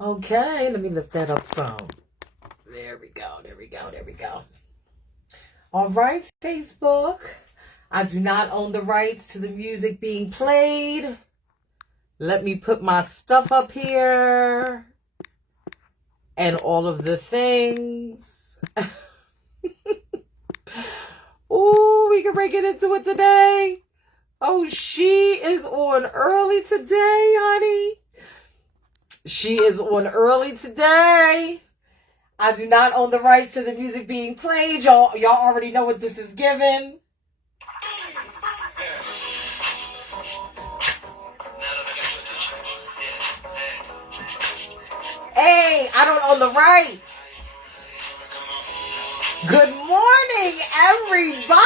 Okay, let me lift that up some. There we go. All right, Facebook. I do not own the rights to the music being played. Let me put my stuff up here. And all of the things. Ooh, we can break it into it today. Oh, she is on early today, honey. She is on early today. I do not own the rights to the music being played. Y'all already know what this is given. Hey, I don't own the rights. Good morning, everybody.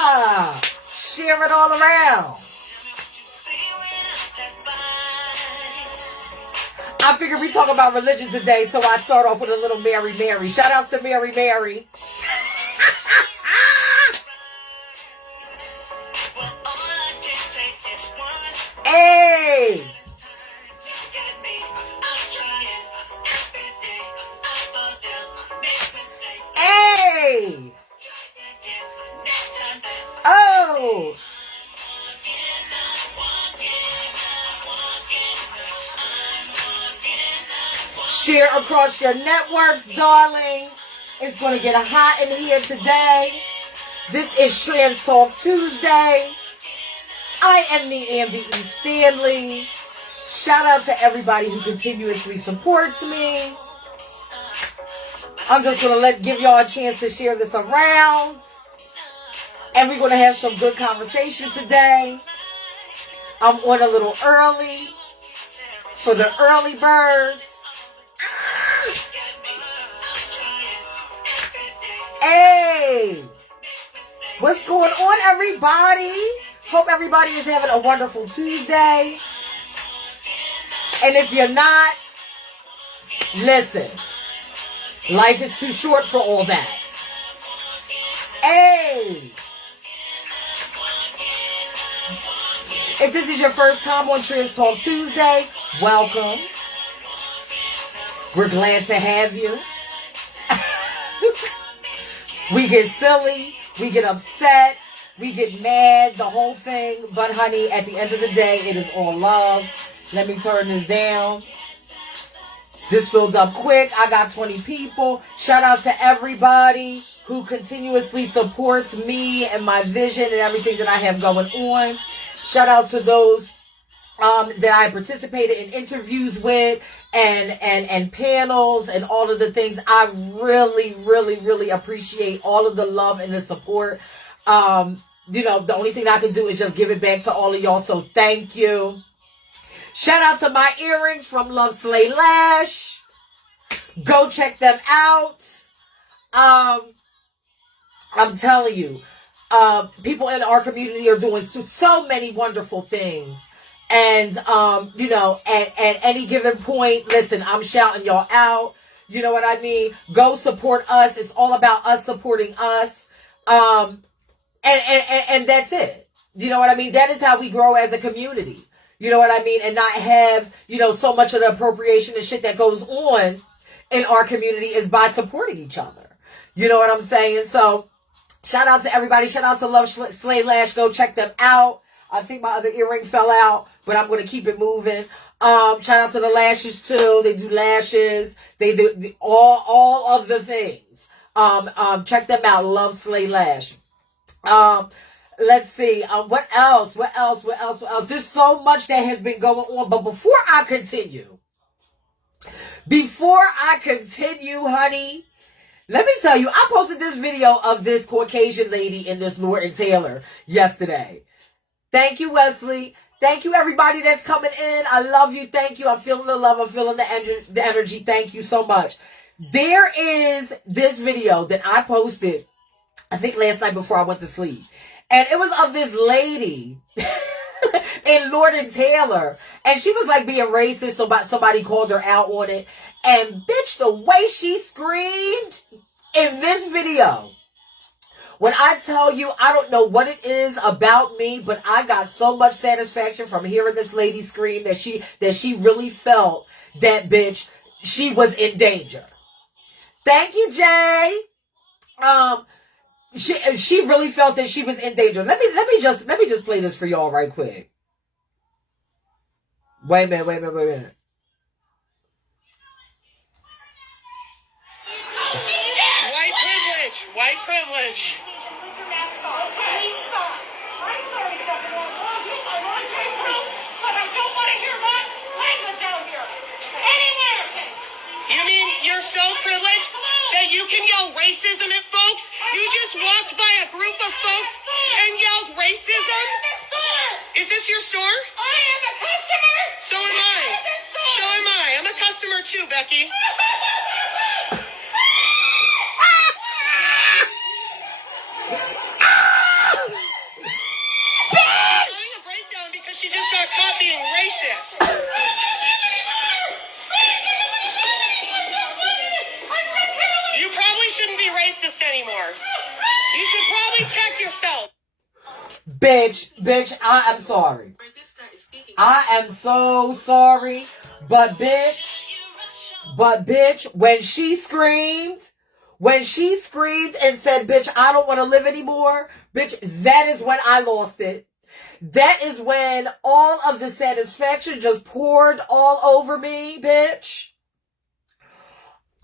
Hi. Share it all around. I figured we talk about religion today, so I start off with a little Mary Mary. Shout outs to Mary Mary. Hey! Hey! Oh! Share across your networks, darling. It's going to get hot in here today. This is Trans Talk Tuesday. I am Niambi E Stanley. Shout out to everybody who continuously supports me. I'm just going to give y'all a chance to share this around. And we're going to have some good conversation today. I'm on a little early for the early birds. Hey! What's going on, everybody? Hope everybody is having a wonderful Tuesday. And if you're not, listen. Life is too short for all that. Hey! If this is your first time on Trans Talk Tuesday, welcome. We're glad to have you. We get silly, we get upset, we get mad, the whole thing. But honey, at the end of the day, it is all love. Let me turn this down. This filled up quick. I got 20 people. Shout out to everybody who continuously supports me and my vision and everything that I have going on. Shout out to those that I participated in interviews with and panels and all of the things. I really appreciate all of the love and the support. The only thing I can do is just give it back to all of y'all. So thank you. Shout out to my earrings from Love Slay Lash. Go check them out. I'm telling you, people in our community are doing so many wonderful things. And, at any given point, listen, I'm shouting y'all out. You know what I mean? Go support us. It's all about us supporting us. And that's it. You know what I mean? That is how we grow as a community. You know what I mean? And not have, so much of the appropriation and shit that goes on in our community is by supporting each other. You know what I'm saying? So, shout out to everybody. Shout out to Love Slay Lash. Go check them out. I think my other earring fell out, but I'm going to keep it moving. Shout out to the lashes too. They do lashes. They do all of the things. Check them out. Love Slay Lash. Let's see. What else? There's so much that has been going on. But before I continue, honey, let me tell you, I posted this video of this Caucasian lady in this Lord & Taylor yesterday. Thank you, Wesley. Thank you, everybody that's coming in. I love you. Thank you. I'm feeling the love. I'm feeling the energy. Thank you so much. There is this video that I posted, I think last night before I went to sleep. And it was of this lady in Lord & Taylor. And she was like being racist, so somebody called her out on it. And bitch, the way she screamed in this video When I tell you, I don't know what it is about me, but I got so much satisfaction from hearing this lady scream that she really felt that bitch, she was in danger. Thank you, Jay. She really felt that she was in danger. Let me just play this for y'all right quick. Wait a minute. White privilege. Put your mask on. Please stop. I'm sorry, Stephanie. I love you. I want to take proof, but I don't want to hear that language out here. Anywhere. You mean you're so privileged that you can yell racism at folks? You just walked by a group of folks and yelled racism? Is this your store? I am a customer. So am I. So am I. I'm a customer too, Becky. Having a breakdown because she just got caught being racist. You probably shouldn't be racist anymore. You should probably check yourself. Bitch, I am sorry. I am so sorry, but bitch, when she screamed and said, bitch, I don't want to live anymore, bitch, that is when I lost it. That is when all of the satisfaction just poured all over me, bitch.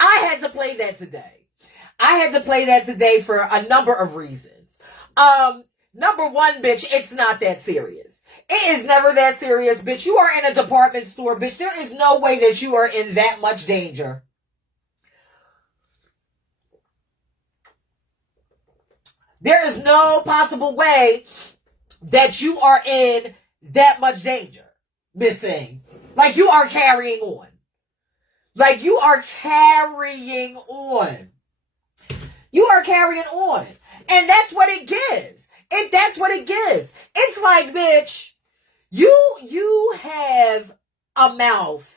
I had to play that today. For a number of reasons. Number one, bitch, it's not that serious. It is never that serious, bitch. You are in a department store, bitch. There is no way that you are in that much danger. There is no possible way that you are in that much danger, Miss Thing. Like, you are carrying on. You are carrying on. And that's what it gives. It's like, bitch, you have a mouth.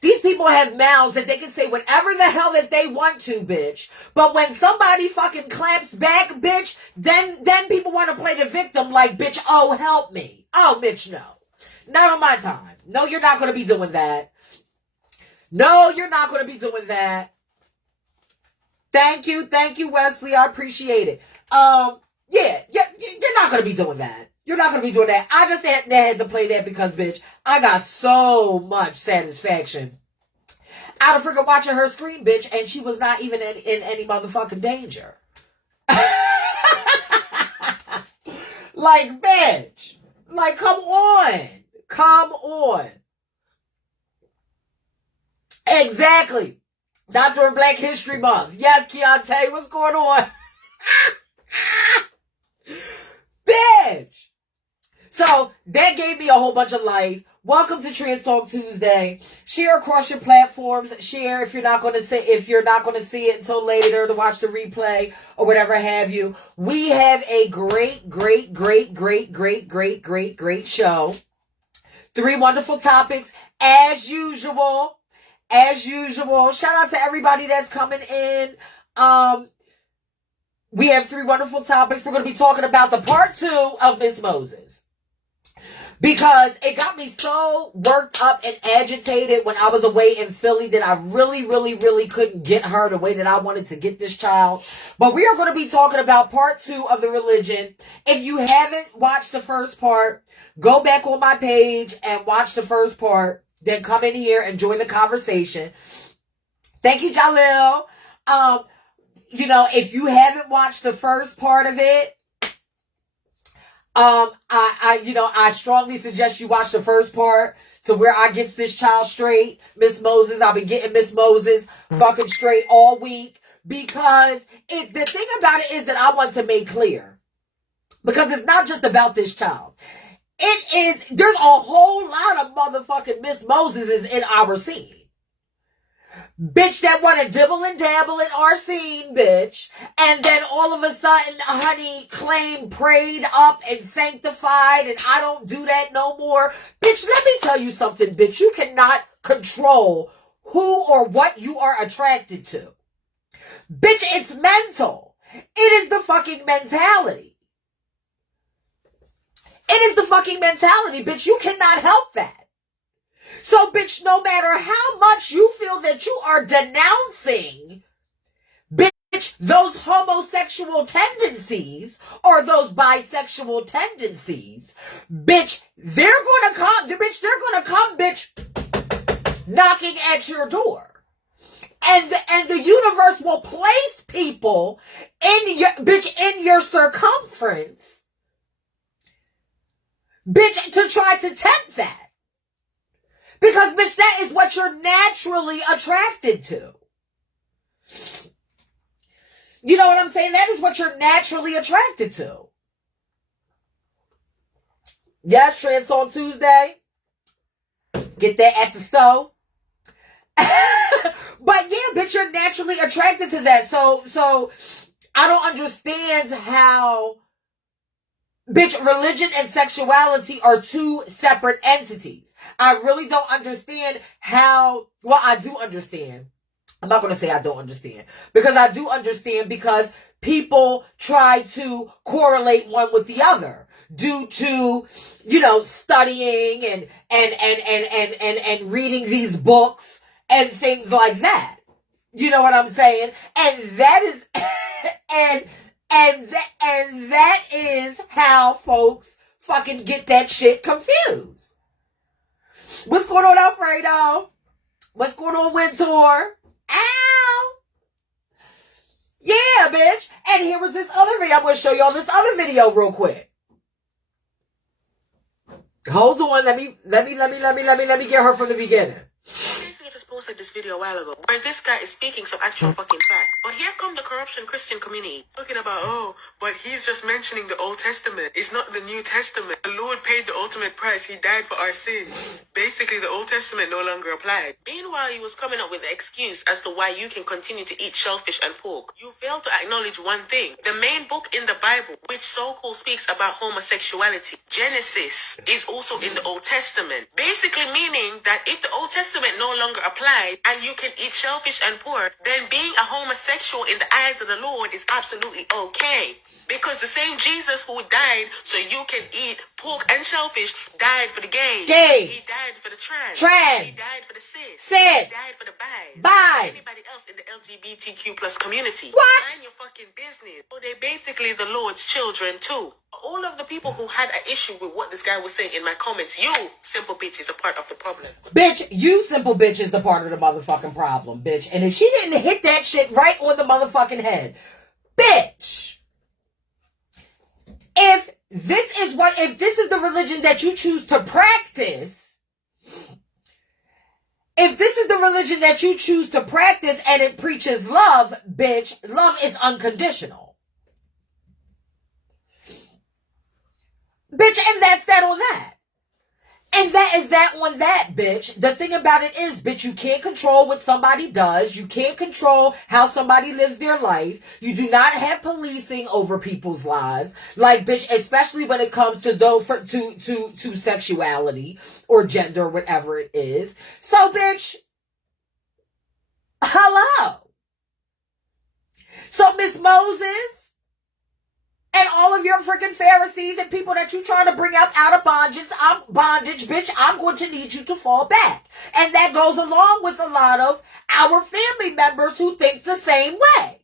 These people have mouths that they can say whatever the hell that they want to, bitch. But when somebody fucking claps back, bitch, then people want to play the victim like, bitch, oh, help me. Oh, bitch, no. Not on my time. No, you're not going to be doing that. Thank you, Wesley. I appreciate it. Yeah, you're not going to be doing that. I just had to play that because, bitch, I got so much satisfaction out of freaking watching her scream, bitch, and she was not even in any motherfucking danger. Like, bitch. Like, come on. Exactly. Not during Black History Month. Yes, Keontae, what's going on? Bitch. So that gave me a whole bunch of life. Welcome to Trans Talk Tuesday. Share across your platforms. Share if you're not going to see it until later to watch the replay or whatever have you. We have a great show. 3 wonderful topics as usual. Shout out to everybody that's coming in. We have 3 wonderful topics. We're going to be talking about the part 2 of Miss Moses. Because it got me so worked up and agitated when I was away in Philly that I really couldn't get her the way that I wanted to get this child. But we are going to be talking about part 2 of the religion. If you haven't watched the first part, go back on my page and watch the first part. Then come in here and join the conversation. Thank you, Jalil. If you haven't watched the first part of it, I strongly suggest you watch the first part to where I get this child straight. Miss Moses, I've been getting Miss Moses fucking straight all week because the thing about it is that I want to make clear because it's not just about this child. There's a whole lot of motherfucking Miss Moseses in our scene. Bitch that want to dibble and dabble in our scene, bitch. And then all of a sudden, honey, claim prayed up and sanctified and I don't do that no more. Bitch, let me tell you something, bitch. You cannot control who or what you are attracted to. Bitch, it's mental. It is the fucking mentality. It is the fucking mentality, bitch. You cannot help that. So, bitch, no matter how much you feel that you are denouncing, bitch, those homosexual tendencies or those bisexual tendencies, bitch, they're gonna come, bitch, knocking at your door. And the universe will place people in your circumference, bitch, to try to tempt that. Because, bitch, that is what you're naturally attracted to. You know what I'm saying? That is what you're naturally attracted to. Yes, Trans Talk Tuesday. Get that at the stove. But yeah, bitch, you're naturally attracted to that. So I don't understand how, bitch, religion and sexuality are two separate entities. I really don't understand how, well, I do understand. I'm not going to say I don't understand, because I do understand, because people try to correlate one with the other due to, you know, studying and reading these books and things like that. You know what I'm saying? And that is and that is how folks fucking get that shit confused. What's going on, Alfredo? What's going on, Wintour? Ow! Yeah, bitch. And here was this other video. I'm going to show y'all this other video real quick. Hold on. Let me get her from the beginning. I just posted this video a while ago where this guy is speaking some actual fucking fact. But here come the corruption Christian community talking about, oh, but he's just mentioning the Old Testament. It's not the New Testament. The Lord paid the ultimate price. He died for our sins. Basically, the Old Testament no longer applied. Meanwhile, he was coming up with an excuse as to why you can continue to eat shellfish and pork. You fail to acknowledge one thing. The main book in the Bible, which so-called speaks about homosexuality, Genesis, is also in the Old Testament. Basically meaning that if the Old Testament no longer applied and you can eat shellfish and pork, then being a homosexual in the eyes of the Lord is absolutely okay. Because the same Jesus who died so you can eat pork and shellfish died for the gays. He died for the trans. He died for the cis. He died for the bi. Anybody else in the LGBTQ plus community. What? Mind your fucking business. So they basically the Lord's children too. All of the people who had an issue with what this guy was saying in my comments, you, simple bitch, is a part of the problem. Bitch, you, simple bitch, is the part of the motherfucking problem, bitch. And if she didn't hit that shit right on the motherfucking head, bitch, if this is the religion that you choose to practice, if this is the religion that you choose to practice and it preaches love, bitch, love is unconditional. Bitch, and that's that on that. And that is that on that, bitch. The thing about it is, bitch, you can't control what somebody does. You can't control how somebody lives their life. You do not have policing over people's lives. Like, bitch, especially when it comes to to sexuality or gender, whatever it is. So, bitch, hello. So, Miss Moses, and all of your freaking Pharisees and people that you trying to bring out of bondage, bitch, I'm going to need you to fall back. And that goes along with a lot of our family members who think the same way.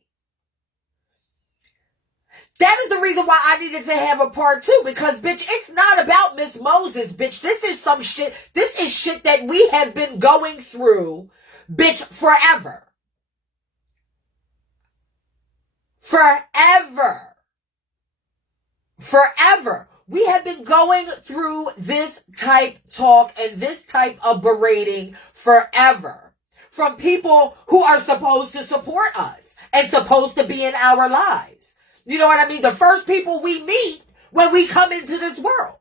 That is the reason why I needed to have a part 2, because, bitch, it's not about Miss Moses, bitch. This is some shit. This is shit that we have been going through, bitch, forever. Forever. We have been going through this type talk and this type of berating forever. From people who are supposed to support us and supposed to be in our lives. You know what I mean? The first people we meet when we come into this world.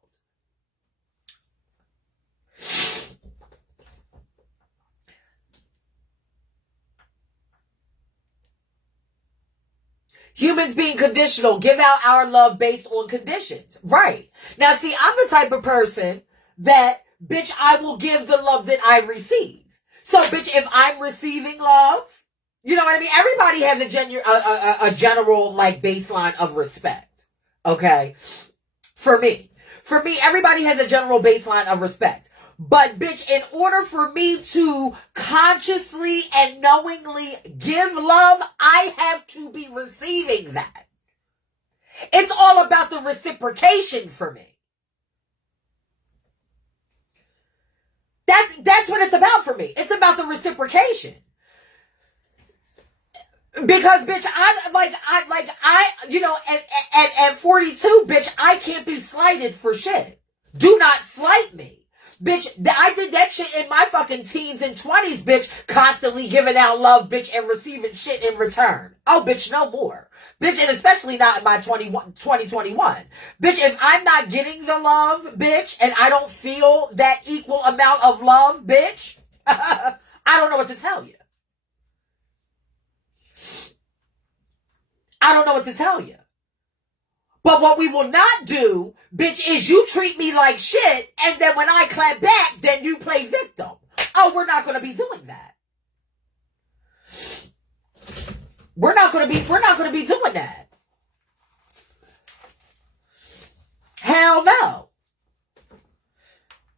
Humans being conditional, give out our love based on conditions. Right. Now, see, I'm the type of person that, bitch, I will give the love that I receive. So, bitch, if I'm receiving love, You know what I mean? Everybody has a general, like, baseline of respect. Okay? For me, everybody has a general baseline of respect. But, bitch, in order for me to consciously and knowingly give love, I have to be receiving that. It's all about the reciprocation for me. That's what it's about for me. It's about the reciprocation. Because, bitch, at 42, bitch, I can't be slighted for shit. Do not slight me. Bitch, I did that shit in my fucking teens and 20s, bitch, constantly giving out love, bitch, and receiving shit in return. Oh, bitch, no more. Bitch, and especially not in my 2021. Bitch, if I'm not getting the love, bitch, and I don't feel that equal amount of love, bitch, I don't know what to tell you. I don't know what to tell you. But what we will not do, bitch, is you treat me like shit, and then when I clap back, then you play victim. Oh, we're not going to be doing that. We're not going to be doing that. Hell no.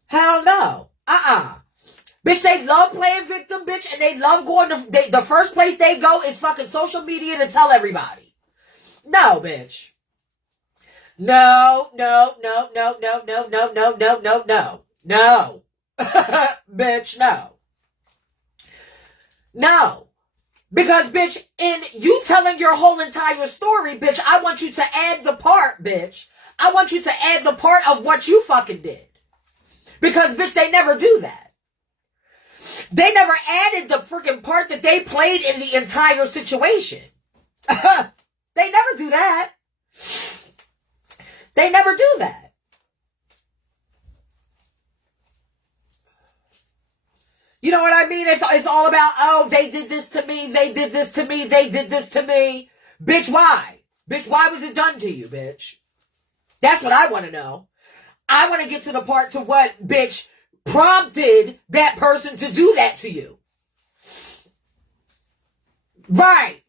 Hell no. Bitch, they love playing victim, bitch, and they love going to, the first place they go is fucking social media to tell everybody. No, bitch. No. Bitch, no. No. Because, bitch, in you telling your whole entire story, bitch, I want you to add the part, bitch. I want you to add the part of what you fucking did. Because, bitch, they never do that. They never added the freaking part that they played in the entire situation. They never do that. They never do that. You know what I mean? It's all about, oh, they did this to me, they did this to me, they did this to me. Bitch, why? Bitch, why was it done to you, bitch? That's what I want to know. I want to get to the part to what, bitch, prompted that person to do that to you. Right.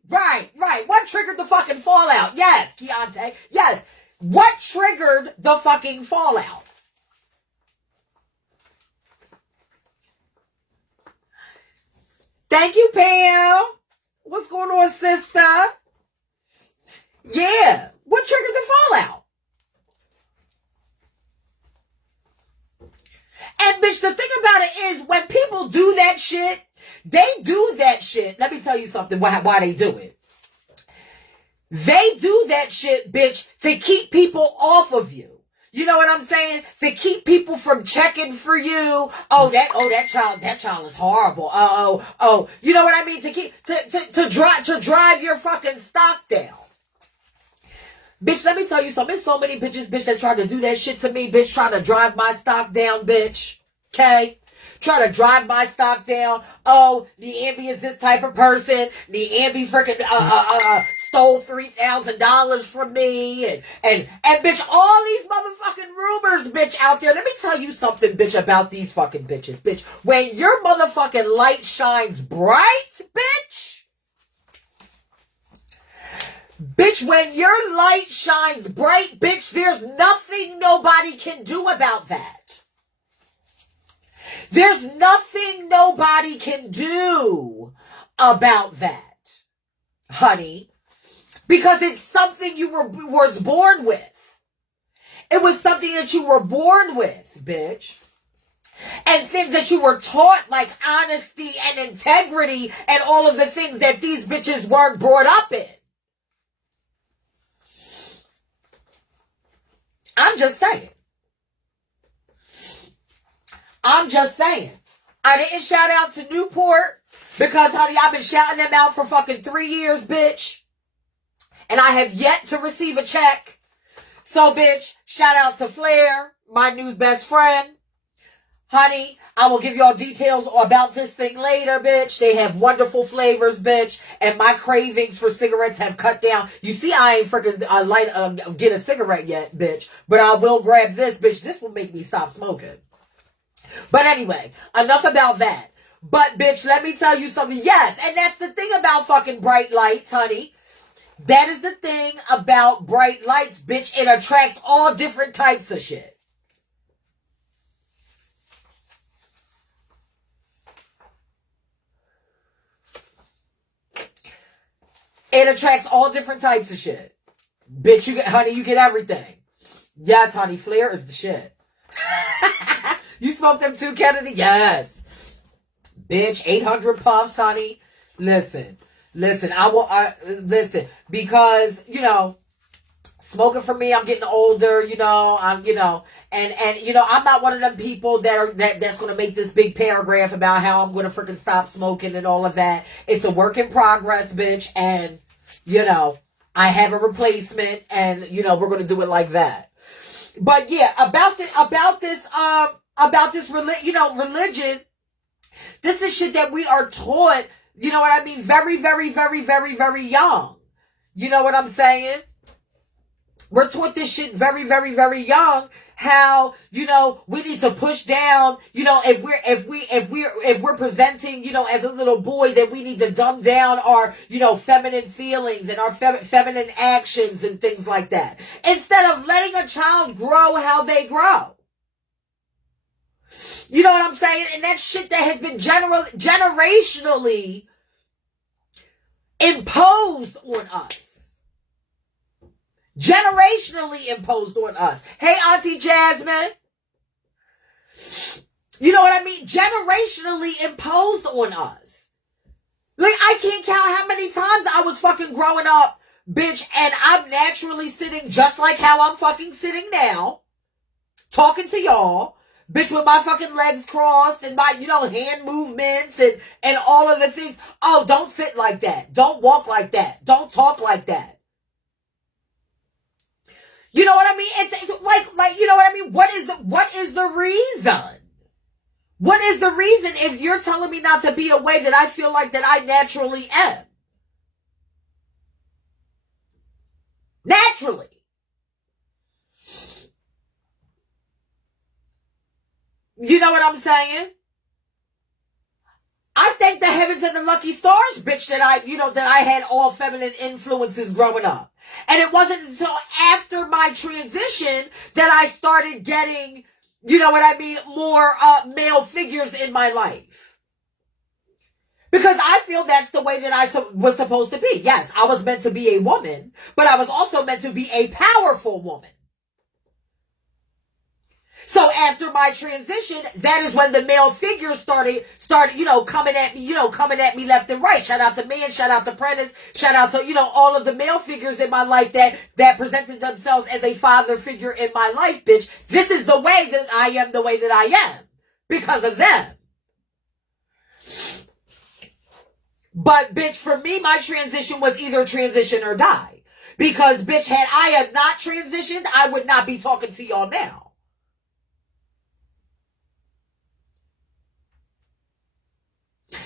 What triggered the fucking fallout? Yes, Keontae. Yes. What triggered the fucking fallout? Thank you, Pam. What's going on, sister? Yeah. What triggered the fallout? And bitch, the thing about it is when people do that shit, they do that shit. Let me tell you something why they do it. They do that shit, bitch, to keep people off of you. You know what I'm saying? To keep people from checking for you. That child is horrible. Oh. You know what I mean? To drive your fucking stock down. Bitch, let me tell you something. There's so many bitches, bitch, that try to do that shit to me, bitch, trying to drive my stock down, bitch. Okay? Try to drive my stock down. Oh, Niambi is this type of person. Niambi freaking stole $3,000 from me, and bitch, all these motherfucking rumors, bitch, out there. Let me tell you something, bitch, about these fucking bitches, bitch. When your motherfucking light shines bright, bitch, when your light shines bright, bitch, there's nothing nobody can do about that. There's nothing nobody can do about that, honey. Because it's something you was born with. It was something that you were born with, bitch. And things that you were taught, like honesty and integrity and all of the things that these bitches weren't brought up in. I'm just saying. I didn't shout out to Newport because, honey, I've been shouting them out for fucking 3 years, bitch. And I have yet to receive a check. So, bitch, shout out to Flair, my new best friend. Honey, I will give y'all details about this thing later, bitch. They have wonderful flavors, bitch. And my cravings for cigarettes have cut down. You see, I ain't freaking get a cigarette yet, bitch. But I will grab this, bitch. This will make me stop smoking. But anyway, enough about that. But, bitch, let me tell you something. Yes, and that's the thing about fucking bright lights, honey. That is the thing about bright lights, bitch. It attracts all different types of shit. It attracts all different types of shit. Bitch, you get everything. Yes, honey, Flair is the shit. You smoked them too, Kennedy? Yes. Bitch, 800 puffs, honey. Listen, listen, because, smoking for me, I'm getting older, I'm not one of them people that's going to make this big paragraph about how I'm going to freaking stop smoking and all of that. It's a work in progress, bitch, and, I have a replacement, and, we're going to do it like that. But yeah, about this religion, this is shit that we are taught, you know what I mean, very, very, very, very, very young. You know what I'm saying? We're taught this shit very, very, very young. How, we need to push down, if we're presenting, as a little boy, that we need to dumb down our, feminine feelings and our feminine actions and things like that. Instead of letting a child grow how they grow. You know what I'm saying? And that shit that has been generationally imposed on us. Generationally imposed on us. Hey, Auntie Jasmine. You know what I mean? Generationally imposed on us. Like, I can't count how many times I was fucking growing up, bitch, and I'm naturally sitting just like how I'm fucking sitting now, talking to y'all, bitch, with my fucking legs crossed and my, hand movements and all of the things. Oh, don't sit like that. Don't walk like that. Don't talk like that. You know what I mean? It's like, you know what I mean? What is the reason? What is the reason if you're telling me not to be a way that I feel like that I naturally am? Naturally. You know what I'm saying? I thank the heavens and the lucky stars, bitch, that I had all feminine influences growing up. And it wasn't until after my transition that I started getting, more male figures in my life. Because I feel that's the way that I was supposed to be. Yes, I was meant to be a woman, but I was also meant to be a powerful woman. So after my transition, that is when the male figures started, coming at me left and right. Shout out to Man, shout out to Prentice, shout out to, all of the male figures in my life that presented themselves as a father figure in my life, bitch. This is the way that I am the way that I am. Because of them. But, bitch, for me, my transition was either transition or die. Because, bitch, had I not transitioned, I would not be talking to y'all now.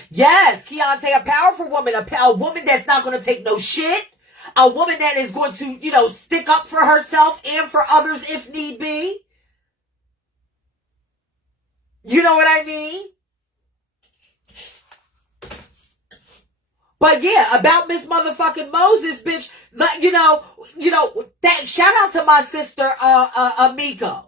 Yes, Keontae, a powerful woman, a woman that's not going to take no shit, a woman that is going to, stick up for herself and for others if need be. You know what I mean? But yeah, about Miss Motherfucking Moses, bitch, that shout out to my sister, Miko.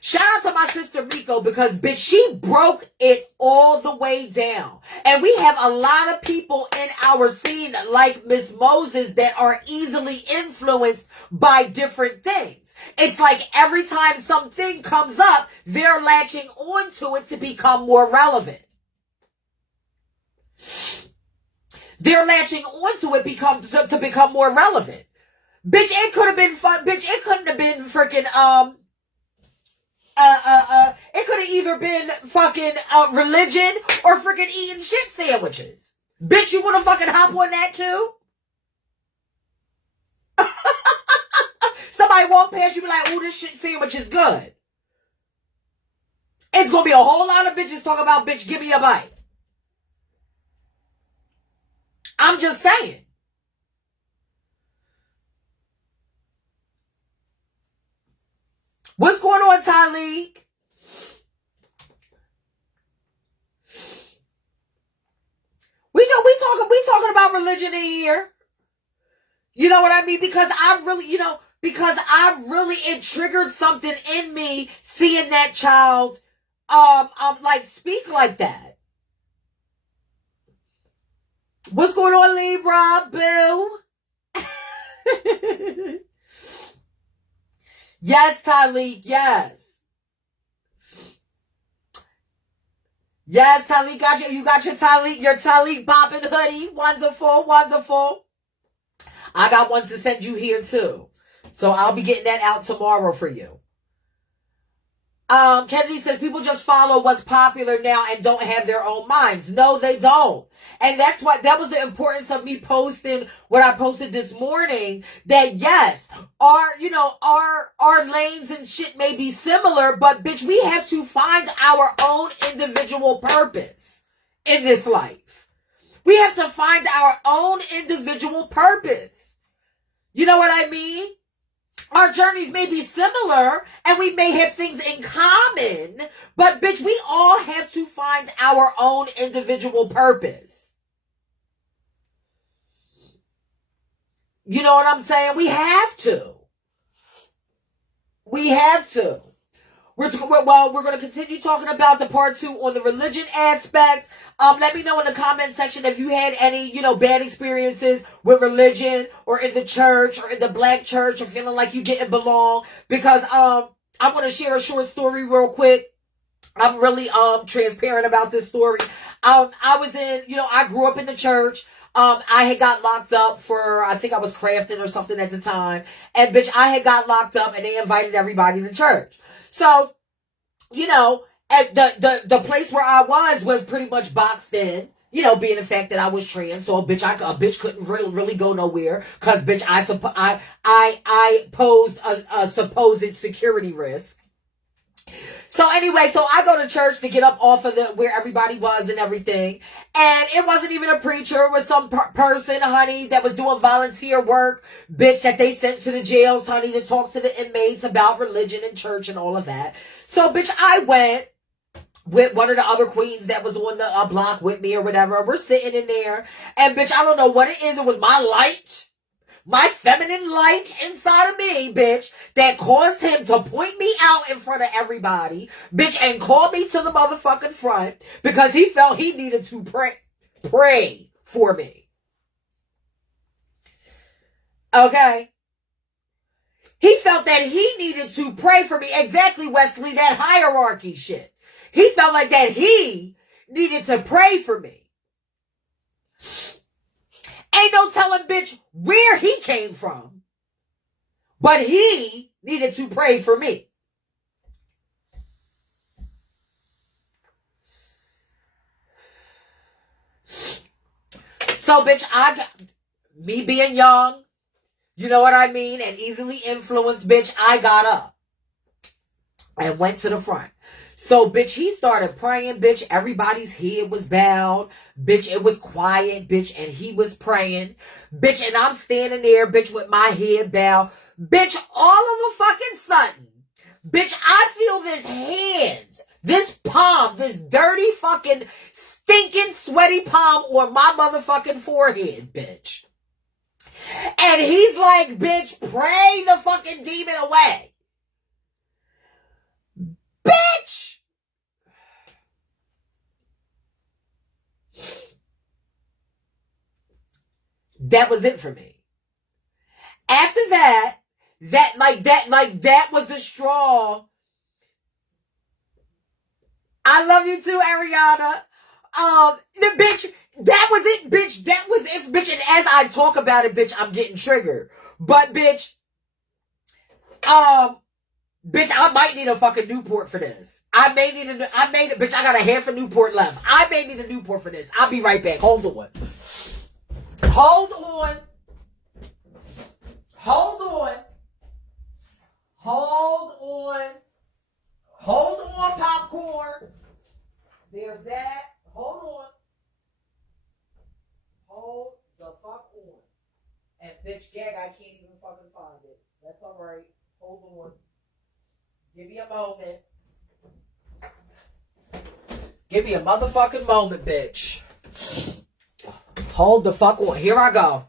Shout out to my sister Miko because, bitch, she broke it all the way down. And we have a lot of people in our scene like Miss Moses that are easily influenced by different things. It's like every time something comes up, they're latching onto it to become more relevant. They're latching onto it to become more relevant. Bitch, it could have been fun. Bitch, it couldn't have been freaking, it could have either been fucking religion or freaking eating shit sandwiches. Bitch, you wanna fucking hop on that too? Somebody walk past you be like, ooh, this shit sandwich is good. It's gonna be a whole lot of bitches talking about, bitch, give me a bite. I'm just saying. What's going on, Tyleek? religion in here. You know what I mean? Because I really, it triggered something in me seeing that child, like speak like that. What's going on, Libra, Boo? Yes, Tyleek, yes. Yes, Tyleek, you got your Tyleek bopping hoodie. Wonderful, wonderful. I got one to send you here too. So I'll be getting that out tomorrow for you. Kennedy says people just follow what's popular now and don't have their own minds. No, they don't. And that was the importance of me posting what I posted this morning, that yes, our lanes and shit may be similar, but bitch, we have to find our own individual purpose in this life. We have to find our own individual purpose. You know what I mean? Our journeys may be similar and we may have things in common, but bitch, we all have to find our own individual purpose. You know what I'm saying? We have to. We have to. We're going to continue talking about the part 2 on the religion aspect. Let me know in the comment section if you had any, bad experiences with religion or in the church or in the black church or feeling like you didn't belong. Because I want to share a short story real quick. I'm really transparent about this story. I was in, I grew up in the church. I had got locked up for, I think I was crafting or something at the time. And bitch, I had got locked up and they invited everybody to church. So, at the place where I was pretty much boxed in, being the fact that I was trans. So a bitch couldn't really go nowhere. Cause bitch, I posed a supposed security risk. So anyway, so I go to church to get up off of where everybody was and everything. And it wasn't even a preacher. It was some person, honey, that was doing volunteer work, bitch, that they sent to the jails, honey, to talk to the inmates about religion and church and all of that. So, bitch, I went with one of the other queens that was on the block with me or whatever. We're sitting in there. And, bitch, I don't know what it is. It was my light. My feminine light inside of me, bitch, that caused him to point me out in front of everybody, bitch, and call me to the motherfucking front because he felt he needed to pray for me. Okay? He felt that he needed to pray for me. Exactly, Wesley, that hierarchy shit. He felt like that he needed to pray for me. Ain't no telling, bitch, where he came from. But he needed to pray for me. So, bitch, me being young, you know what I mean, and easily influenced, bitch, I got up and went to the front. So, bitch, he started praying, bitch. Everybody's head was bowed. Bitch, it was quiet, bitch, and he was praying. Bitch, and I'm standing there, bitch, with my head bowed. Bitch, all of a fucking sudden, bitch, I feel this hand, this palm, this dirty fucking stinking sweaty palm on my motherfucking forehead, bitch. And he's like, bitch, pray the fucking demon away. Bitch! That was it for me. After that was the straw. I love you too, Ariana. The bitch, that was it, bitch. That was it, bitch. And as I talk about it, bitch, I'm getting triggered. But bitch, bitch, I might need a fucking Newport for this. Bitch, I got a half a Newport left. I may need a Newport for this. I'll be right back. Hold on. Hold on. Hold on. Hold on. Hold on, popcorn. There's that. Hold on. Hold the fuck on. And bitch, gag, I can't even fucking find it. That's alright. Hold on. Give me a moment. Give me a motherfucking moment, bitch. Hold the fuck on. Here I go.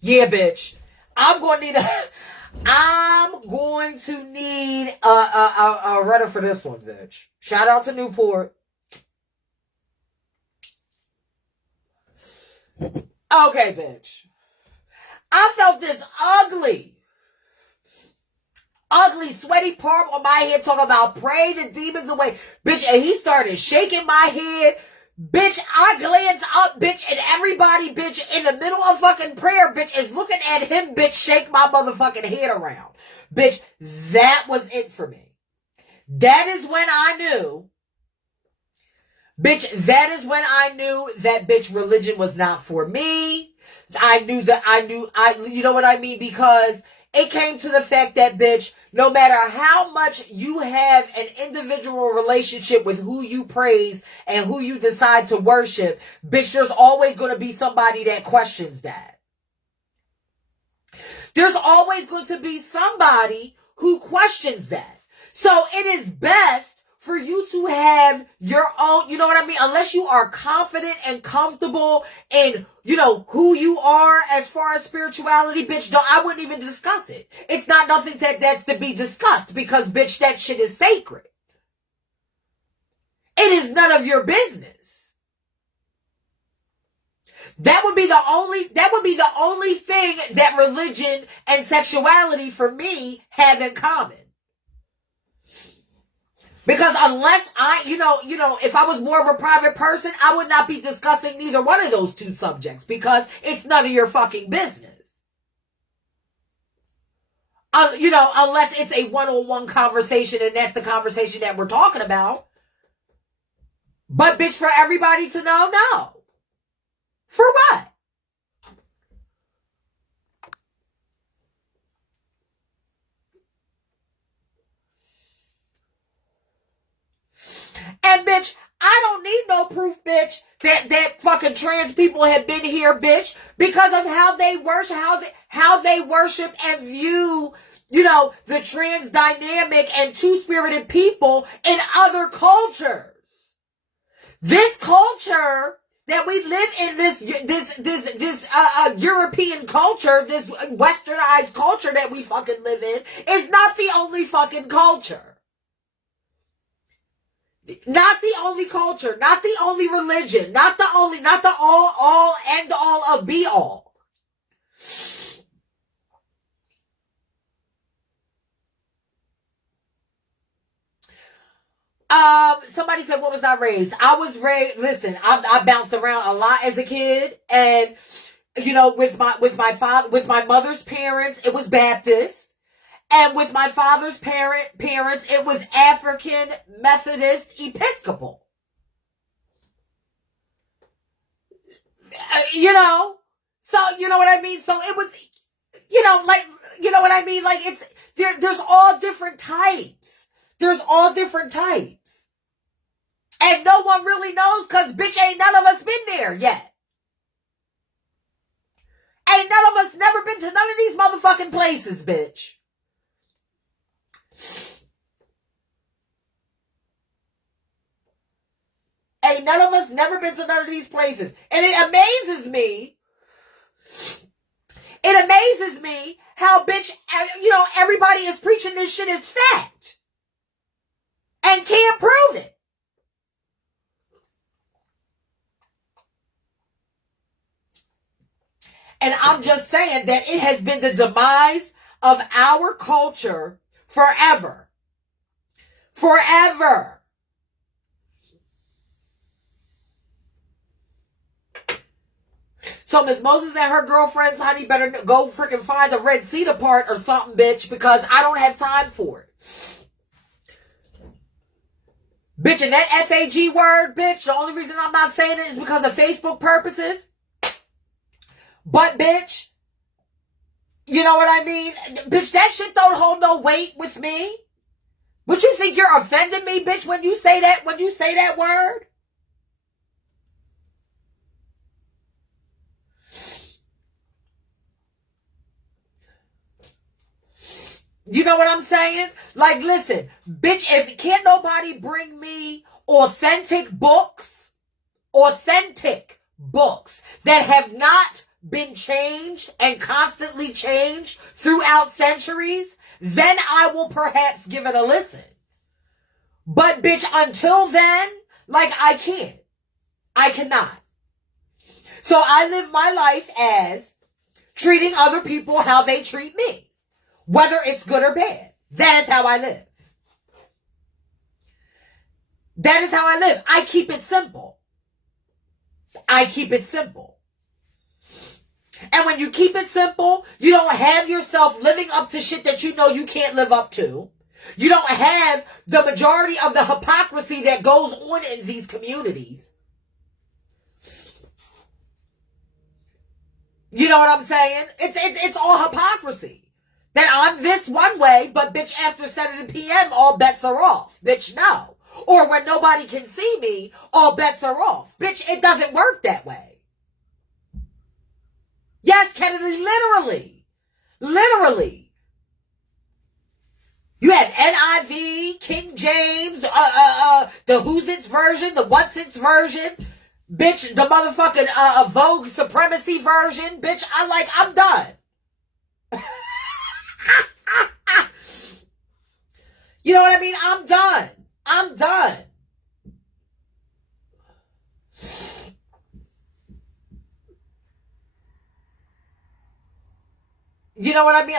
Yeah, bitch. I'm going to need a Reddit for this one, bitch. Shout out to Newport. Okay, bitch. I felt this ugly, sweaty palm on my head talking about pray the demons away. Bitch, and he started shaking my head. Bitch, I glanced up, bitch, and everybody, bitch, in the middle of fucking prayer, bitch, is looking at him, bitch, shake my motherfucking head around. Bitch, that was it for me. That is when I knew, bitch, that, bitch, religion was not for me. You know what I mean? Because it came to the fact that, bitch, no matter how much you have an individual relationship with who you praise and who you decide to worship, bitch, there's always going to be somebody that questions that. There's always going to be somebody who questions that. So it is best for you to have your own, you know what I mean? Unless you are confident and comfortable in, you know, who you are as far as spirituality, bitch, I wouldn't even discuss it. It's not nothing that's to be discussed because, bitch, that shit is sacred. It is none of your business. That would be the only thing that religion and sexuality for me have in common. Because unless if I was more of a private person, I would not be discussing neither one of those two subjects because it's none of your fucking business. Unless it's a one-on-one conversation and that's the conversation that we're talking about. But bitch, for everybody to know, no. For what? And bitch, I don't need no proof, bitch, that fucking trans people have been here, bitch, because of how they worship and view, the trans dynamic and two-spirited people in other cultures. This culture that we live in, this European culture, this westernized culture that we fucking live in, is not the only fucking culture. Not the only culture, not the only religion, not the all end all of be all. Somebody said, what was I raised? I was raised, listen, I bounced around a lot as a kid, and with my mother's parents, it was Baptist. And with my father's parents, it was African Methodist Episcopal. So you know what I mean? So it was, you know what I mean? Like it's, there's all different types. There's all different types. And no one really knows because bitch ain't none of us been there yet. Ain't none of us never been to none of these motherfucking places, bitch. Ain't none of us never been to none of these places. And it amazes me how, bitch, everybody is preaching this shit as fact. And can't prove it. And I'm just saying that it has been the demise of our culture forever. Forever. So Miss Moses and her girlfriends, honey, better go freaking find a Red Sea apart or something, bitch, because I don't have time for it. Bitch, and that FAG word, bitch, the only reason I'm not saying it is because of Facebook purposes. But, bitch, you know what I mean? Bitch, that shit don't hold no weight with me. Would you think you're offending me, bitch, when you say that word? You know what I'm saying? Like, listen, bitch, if nobody bring me authentic books books that have not been changed and constantly changed throughout centuries, then I will perhaps give it a listen. But bitch, until then, like, I can't. I cannot. So I live my life as treating other people how they treat me, whether it's good or bad. That is how I live. That is how I live. I keep it simple. I keep it simple. And when you keep it simple, you don't have yourself living up to shit that you know you can't live up to. You don't have the majority of the hypocrisy that goes on in these communities. You know what I'm saying? It's all hypocrisy. That I'm this one way, but bitch, after 7 p.m., all bets are off. Bitch, no. Or when nobody can see me, all bets are off. Bitch, it doesn't work that way. Yes, Kennedy, literally. Literally. You had NIV, King James, the Who's It's version, the What's It's version. Bitch, the motherfucking Vogue Supremacy version. Bitch, I'm done. You know what I mean? I'm done. I'm done. You know what I mean?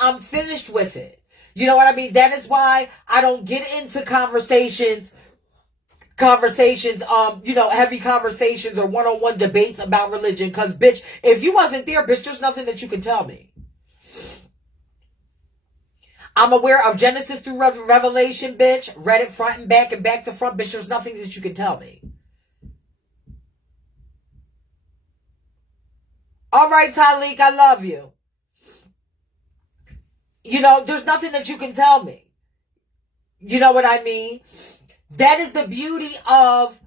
I'm finished with it. You know what I mean? That is why I don't get into conversations, heavy conversations or one-on-one debates about religion. Cause bitch, if you wasn't there, bitch, there's nothing that you can tell me. I'm aware of Genesis through Revelation, bitch. Read it front and back to front, bitch. There's nothing that you can tell me. All right, Talik, I love you. You know, there's nothing that you can tell me. You know what I mean? That is the beauty of,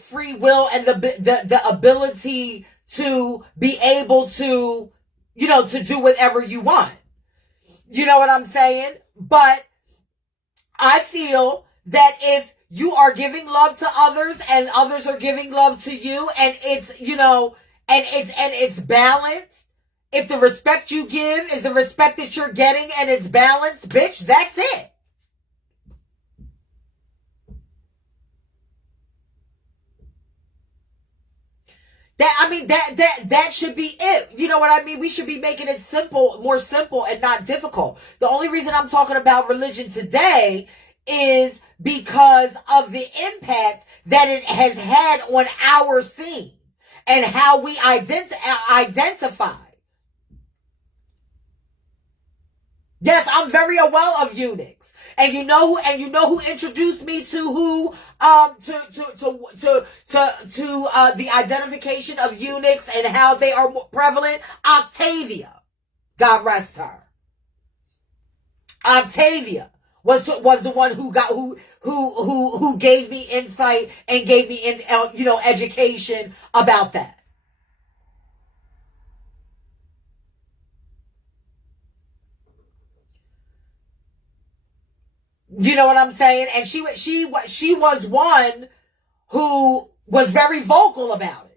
free will and the ability to be able to, to do whatever you want. You know what I'm saying? But I feel that if you are giving love to others and others are giving love to you, and it's, and it's balanced, if the respect you give is the respect that you're getting and it's balanced, bitch, that's it. That should be it. You know what I mean? We should be making it simple, more simple and not difficult. The only reason I'm talking about religion today is because of the impact that it has had on our scene and how we identify. Yes, I'm very aware of eunuchs. And you know who introduced me to the identification of eunuchs and how they are prevalent? Octavia. God rest her. Octavia was the one who gave me insight and gave me education about that. You know what I'm saying? And she was one who was very vocal about it.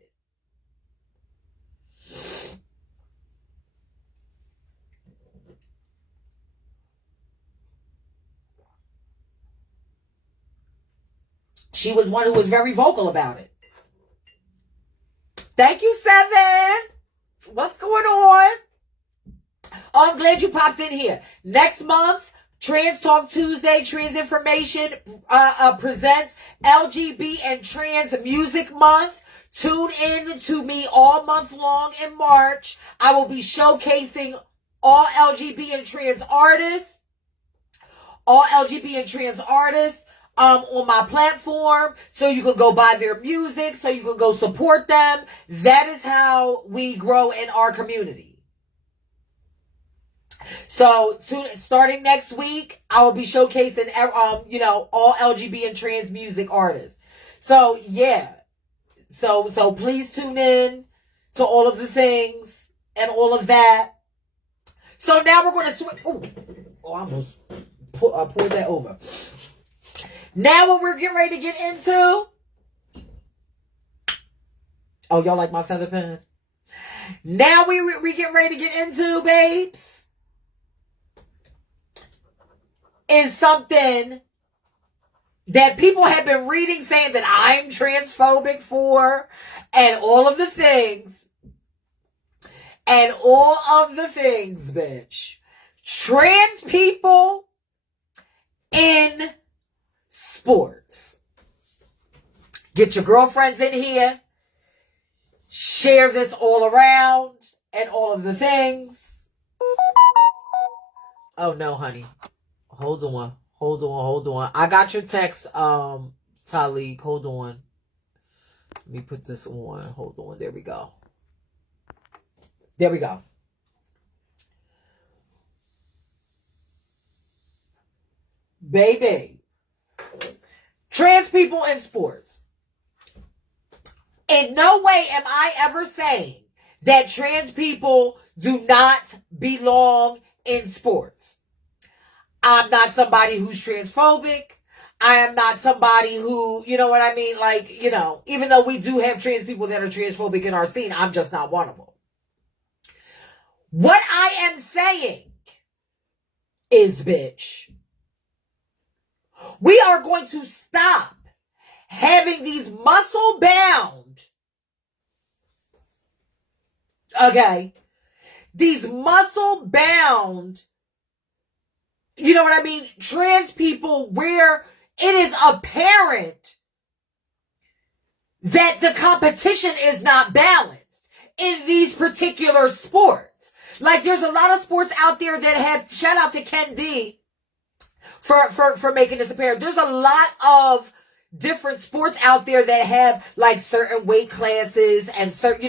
She was one who was very vocal about it. Thank you, Seven. What's going on? Oh, I'm glad you popped in here. Next month, Trans Talk Tuesday, Transinformation presents LGB and Trans Music Month. Tune in to me all month long in March. I will be showcasing all LGBT and trans artists. On my platform, so you can go buy their music, so you can go support them. That is how we grow in our community. So, starting next week, I will be showcasing, all LGBT and trans music artists. So, yeah. So please tune in to all of the things and all of that. So now we're going to switch. I almost poured that over. Now what we're getting ready to get into Oh, y'all like my feather pen? Now we get ready to get into, babes, is something that people have been reading saying that I'm transphobic for, and all of the things. And all of the things, bitch. Trans people in sports. Get your girlfriends in here. Share this all around. And all of the things. Oh no, honey. Hold on. I got your text, Talik. Hold on. Let me put this on. Hold on. There we go. Baby. Trans people in sports. In no way am I ever saying that trans people do not belong in sports. I'm not somebody who's transphobic. I am not somebody who, you know what I mean? Like, you know, even though we do have trans people that are transphobic in our scene, I'm just not one of them. What I am saying is, bitch, we are going to stop having these muscle-bound, these muscle-bound, you know what I mean, trans people where it is apparent that the competition is not balanced in these particular sports. Like, there's a lot of sports out there that have, shout out to Ken D for making this apparent. There's a lot of different sports out there that have like certain weight classes and certain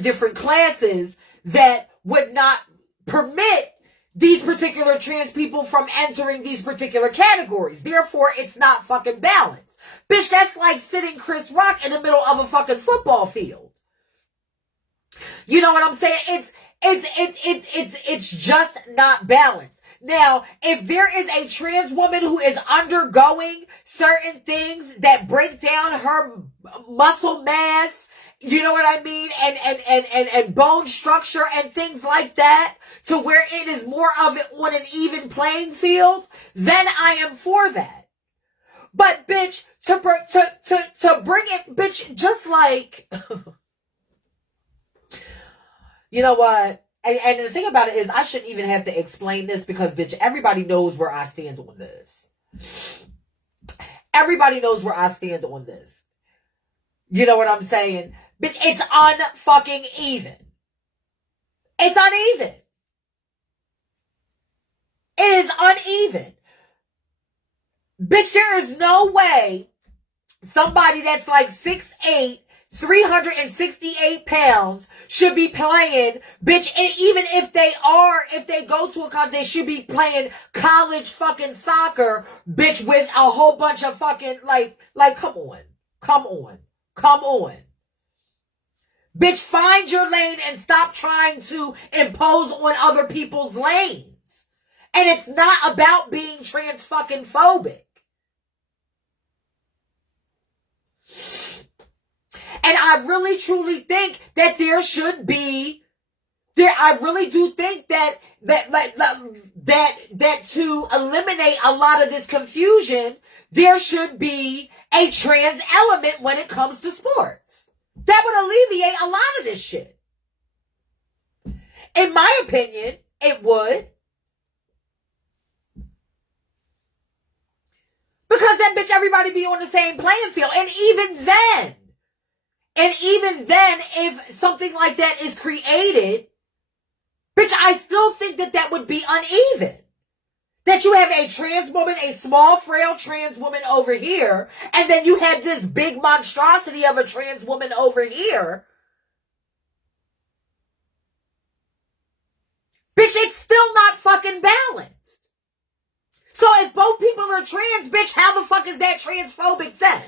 different classes that would not permit these particular trans people from entering these particular categories. Therefore, it's not fucking balanced. Bitch, that's like sitting Chris Rock in the middle of a fucking football field. You know what I'm saying? It's just not balanced. Now, if there is a trans woman who is undergoing certain things that break down her muscle mass, you know what I mean, and bone structure and things like that, to where it is more of it on an even playing field, then I am for that. But bitch, to bring it, bitch, just like, you know what? And the thing about it is, I shouldn't even have to explain this because, bitch, everybody knows where I stand on this. Everybody knows where I stand on this. You know what I'm saying? Bitch, it's unfucking even. It's uneven. It is uneven. Bitch, there is no way somebody that's like 6'8", 368 pounds should be playing, bitch, and even if they go to a college, they should be playing college fucking soccer, bitch, with a whole bunch of fucking, like, come on. Bitch, find your lane and stop trying to impose on other people's lanes. And it's not about being trans fucking phobic. And I really truly think that there should be, I really do think that to eliminate a lot of this confusion, there should be a trans element when it comes to sports. That would alleviate a lot of this shit. In my opinion, it would. Because then, bitch, everybody be on the same playing field. And even then, if something like that is created, bitch, I still think that would be uneven. That you have a trans woman, a small, frail trans woman over here, and then you have this big monstrosity of a trans woman over here. Bitch, it's still not fucking balanced. So if both people are trans, bitch, how the fuck is that transphobic then?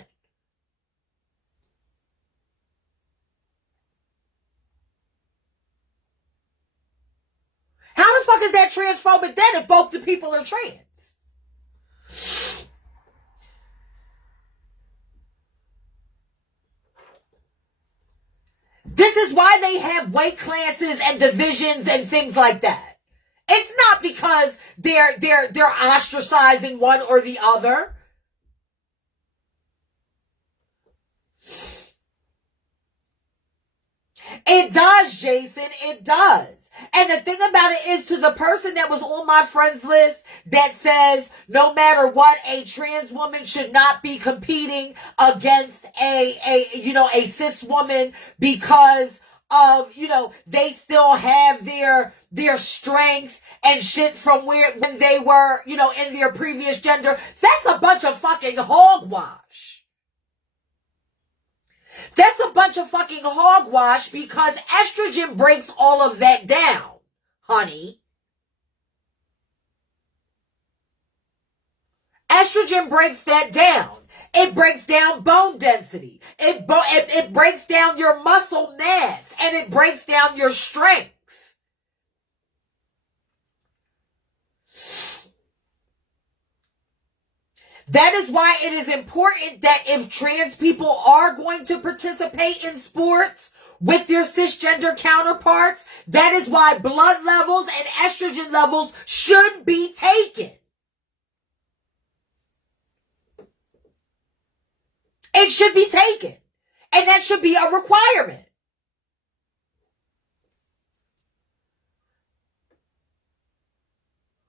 How the fuck is that transphobic then if both the people are trans? This is why they have weight classes and divisions and things like that. It's not because they're ostracizing one or the other. It does, Jason. It does. And the thing about it is, to the person that was on my friends list that says no matter what, a trans woman should not be competing against a cis woman because of, they still have their strength and shit from when they were, in their previous gender. That's a bunch of fucking hogwash. That's a bunch of fucking hogwash, because estrogen breaks all of that down, honey. Estrogen breaks that down. It breaks down bone density. It breaks down your muscle mass, and it breaks down your strength. That is why it is important that if trans people are going to participate in sports with their cisgender counterparts, that is why blood levels and estrogen levels should be taken. It should be taken. And that should be a requirement.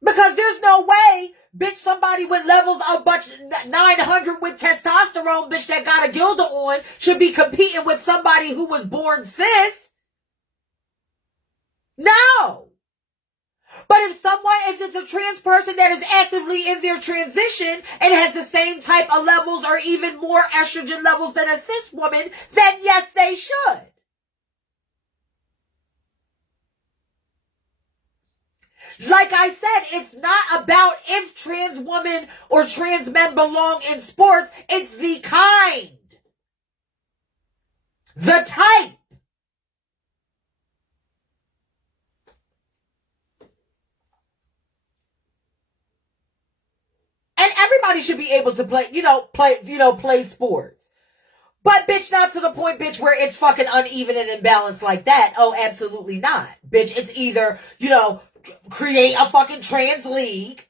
Because there's no way, bitch, somebody with levels of 900 with testosterone, bitch, that got a gilda on, should be competing with somebody who was born cis. No. But if it's a trans person that is actively in their transition and has the same type of levels or even more estrogen levels than a cis woman, then yes, they should. Like I said, it's not about if trans women or trans men belong in sports. It's the kind. The type. And everybody should be able to play sports. But bitch, not to the point, bitch, where it's fucking uneven and imbalanced like that. Oh, absolutely not. Bitch, it's either, create a fucking trans league.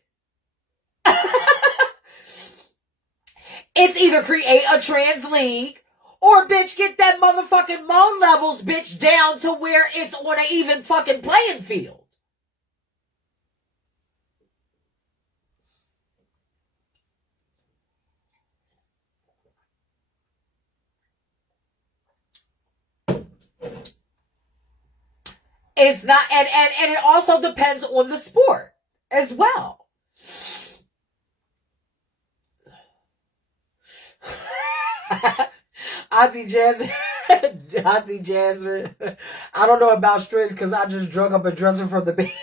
It's either create a trans league, or bitch, get that motherfucking moan levels, bitch, down to where it's on an even fucking playing field. It's not, and it also depends on the sport as well. Auntie Jasmine, I don't know about strength because I just drug up a dresser from the basement.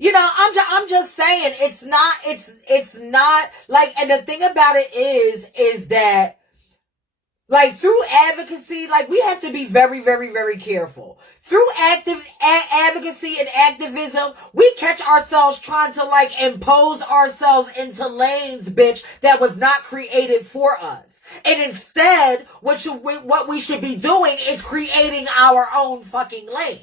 I'm just saying, it's not like, and the thing about it is that, like, through advocacy, like, we have to be very, very, very careful. Through advocacy and activism, we catch ourselves trying to, like, impose ourselves into lanes, bitch, that was not created for us. And instead, what we should be doing is creating our own fucking lanes.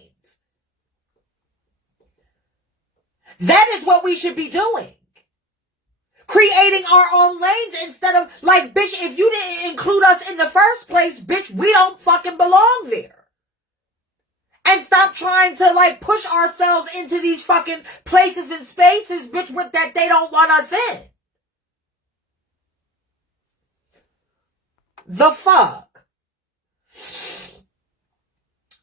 That is what we should be doing. Creating our own lanes instead of, like, bitch, if you didn't include us in the first place, bitch, we don't fucking belong there. And stop trying to, like, push ourselves into these fucking places and spaces, bitch, with that they don't want us in. The fuck?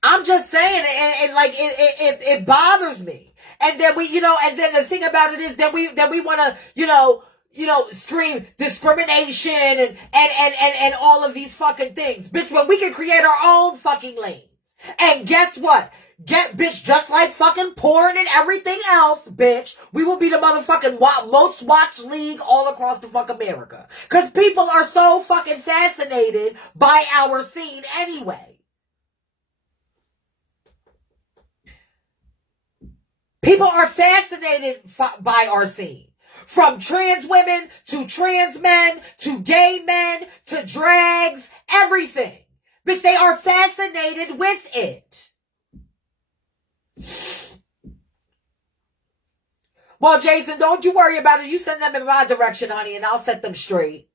I'm just saying, and like, it bothers me. And then and then the thing about it is that we want to, scream discrimination and all of these fucking things. Bitch, when we can create our own fucking lanes. And guess what? Bitch, just like fucking porn and everything else, bitch, we will be the motherfucking most watched league all across the fuck America. Because people are so fucking fascinated by our scene anyway. People are fascinated by our scene. From trans women to trans men to gay men to drags, everything. Bitch, they are fascinated with it. Well, Jason, don't you worry about it. You send them in my direction, honey, and I'll set them straight.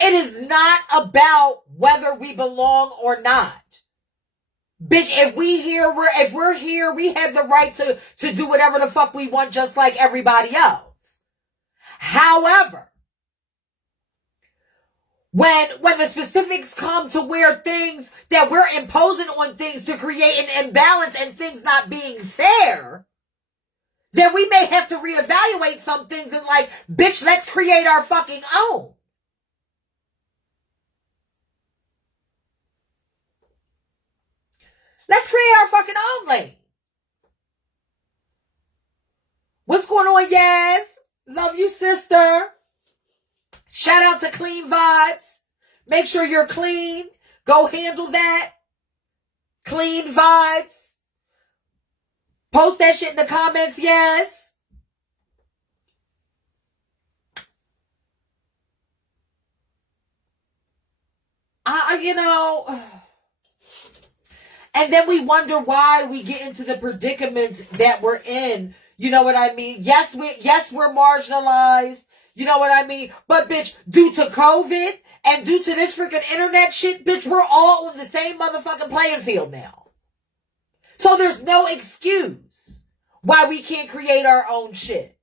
It is not about whether we belong or not. Bitch, if we're here, we have the right to do whatever the fuck we want just like everybody else. However, when the specifics come to where things that we're imposing on things to create an imbalance and things not being fair, then we may have to reevaluate some things and like, bitch, let's create our fucking own. Let's create our fucking own lane. What's going on, Yaz? Love you, sister. Shout out to Clean Vibes. Make sure you're clean. Go handle that. Clean Vibes. Post that shit in the comments, yes. And then we wonder why we get into the predicaments that we're in. You know what I mean? Yes, we're marginalized. You know what I mean? But bitch, due to COVID and due to this freaking internet shit, bitch, we're all on the same motherfucking playing field now. So there's no excuse why we can't create our own shit.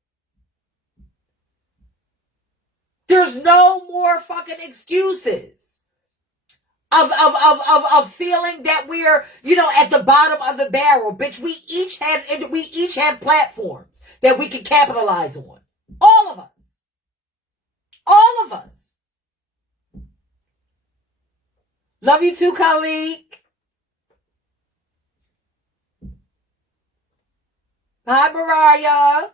There's no more fucking excuses of feeling that we're, at the bottom of the barrel. Bitch, we each have platforms that we can capitalize on. All of us. All of us. Love you too, Khalik. Hi, Mariah.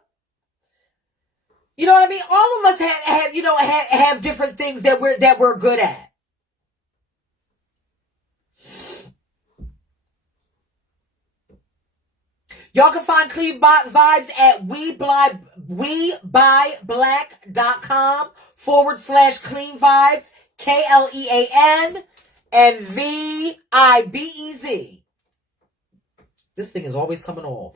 You know what I mean? All of us have different things that we're good at. Y'all can find Clean Vibes at WeBuyBlack.com/Clean Vibes, KLEAN and VIBEZ. This thing is always coming off.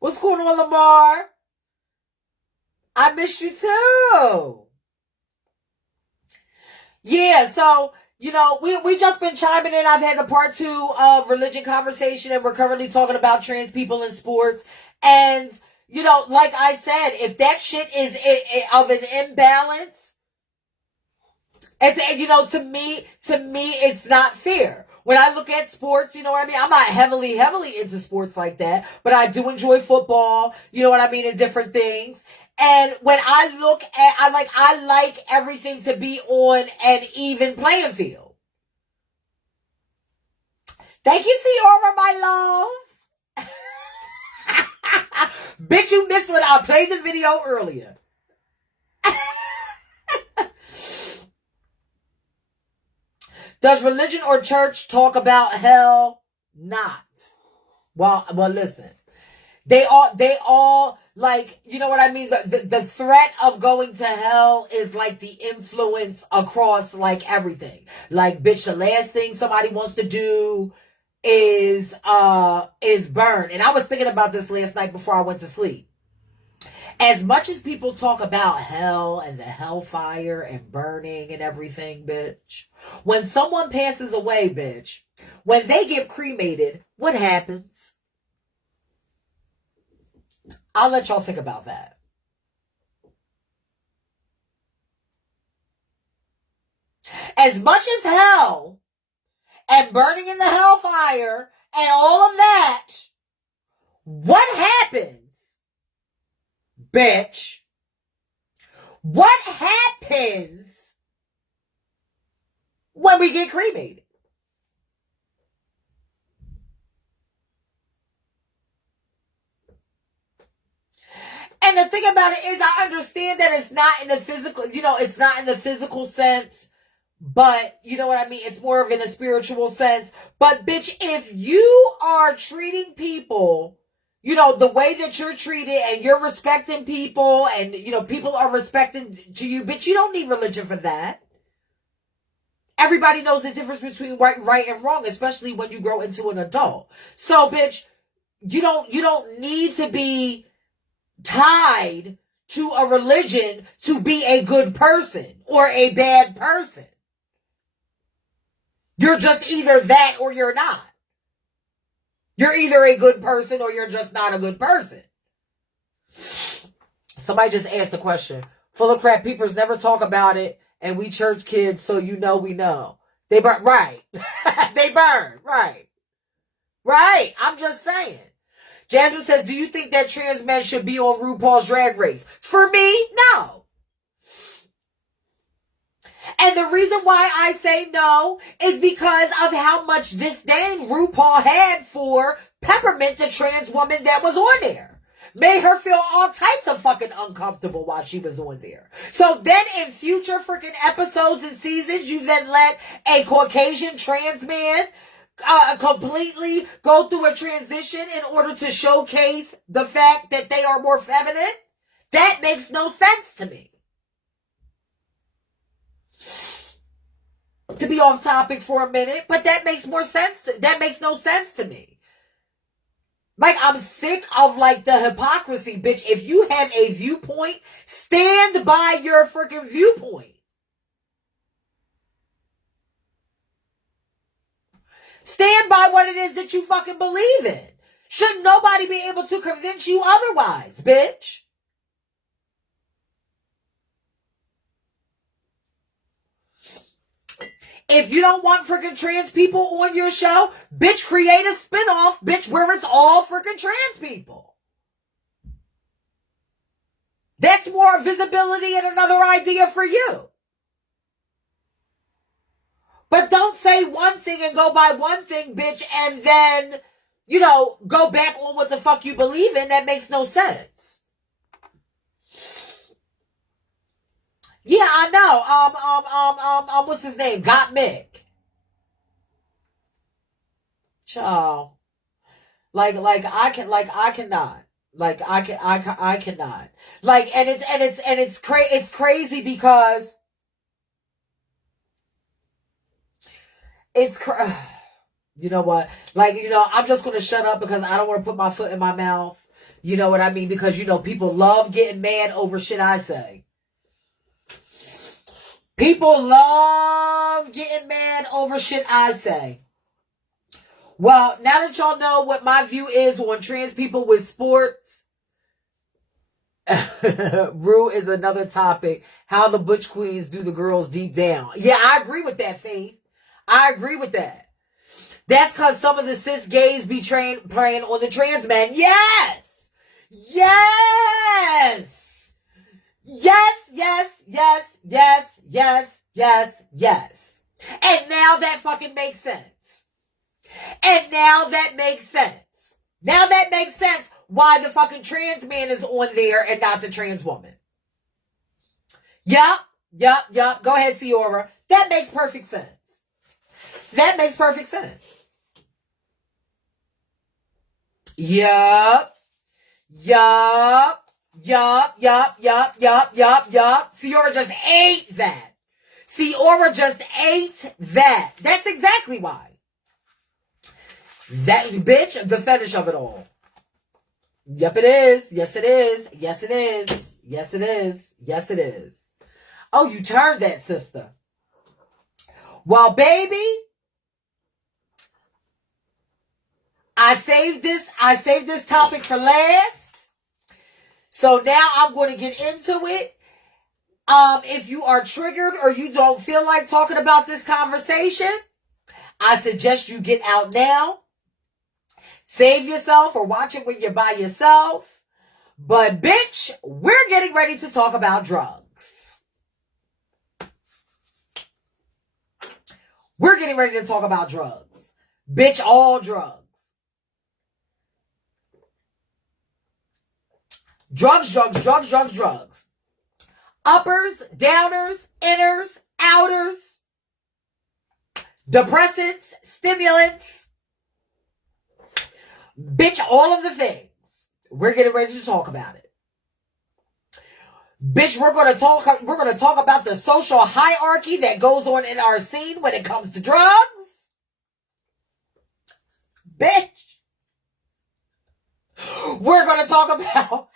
What's going on, Lamar? I missed you too. Yeah, so, we just been chiming in. I've had the part 2 of religion conversation, and we're currently talking about trans people in sports. And, like I said, if that shit is of an imbalance, it's, to me, it's not fair. When I look at sports, you know what I mean? I'm not heavily into sports like that, but I do enjoy football, you know what I mean, and different things. And when I look at, I like everything to be on an even playing field. Thank you, Ciara, my love. Bitch, you missed when I played the video earlier. Does religion or church talk about hell? Not. Well, listen. They all like, you know what I mean? The threat of going to hell is like the influence across like everything. Like, bitch, the last thing somebody wants to do is burn. And I was thinking about this last night before I went to sleep. As much as people talk about hell and the hellfire and burning and everything, bitch, when someone passes away, bitch, when they get cremated, what happens? I'll let y'all think about that. As much as hell and burning in the hellfire and all of that, what happens, bitch? What happens when we get cremated? And the thing about it is, I understand that it's not in the physical, it's not in the physical sense, but you know what I mean? It's more of in a spiritual sense. But bitch, if you are treating people, the way that you're treated and you're respecting people and, people are respecting to you, bitch, you don't need religion for that. Everybody knows the difference between right and wrong, especially when you grow into an adult. So, bitch, you don't need to be tied to a religion to be a good person or a bad person. You're just either that or you're not. You're either a good person or you're just not a good person. Somebody just asked a question. Full of crap peepers never talk about it, and we church kids, so we know. They burn, right. They burn, right. Right, I'm just saying. Jasmine says, do you think that trans men should be on RuPaul's Drag Race? For me, no. And the reason why I say no is because of how much disdain RuPaul had for Peppermint, the trans woman that was on there. Made her feel all types of fucking uncomfortable while she was on there. So then in future freaking episodes and seasons, you then let a Caucasian trans man completely go through a transition in order to showcase the fact that they are more feminine? That makes no sense to me. To be off topic for a minute, but that makes more sense. That makes no sense to me. Like, I'm sick of, like, the hypocrisy, bitch. If you have a viewpoint, stand by your freaking viewpoint. Stand by what it is that you fucking believe in. Shouldn't nobody be able to convince you otherwise, bitch? If you don't want freaking trans people on your show, bitch, create a spinoff, bitch, where it's all freaking trans people. That's more visibility and another idea for you. But don't say one thing and go by one thing, bitch, and then, go back on what the fuck you believe in. That makes no sense. Yeah, I know. What's his name? Got Mick. Child. I cannot. I cannot. It's crazy because you know what? I'm just going to shut up because I don't want to put my foot in my mouth. You know what I mean? Because, people love getting mad over shit I say. People love getting mad over shit I say. Well, now that y'all know what my view is on trans people with sports, Rue is another topic. How the Butch Queens do the girls deep down. Yeah, I agree with that, Faith. I agree with that. That's because some of the cis gays be playing on the trans men. Yes! Yes! Yes, yes, yes, yes, yes, yes, yes. And now that fucking makes sense. And now that makes sense. Now that makes sense why the fucking trans man is on there and not the trans woman. Yup. Go ahead, Ciora. That makes perfect sense. That makes perfect sense. Yup. Ciora just ate that. Ciora just ate that. That's exactly why. That bitch, the fetish of it all. Yep, it is. Yes, it is. Yes, it is. Yes, it is. Yes, it is. Oh, you turned that, sister. Well, baby, I saved this topic for last. So now I'm going to get into it. If you are triggered or you don't feel like talking about this conversation, I suggest you get out now. Save yourself or watch it when you're by yourself. But bitch, we're getting ready to talk about drugs. We're getting ready to talk about drugs. Bitch, all drugs. Drugs, drugs, drugs, drugs, drugs. Uppers, downers, inners, outers, depressants, stimulants. Bitch, all of the things. We're getting ready to talk about it. Bitch, we're gonna talk about the social hierarchy that goes on in our scene when it comes to drugs. Bitch. We're gonna talk about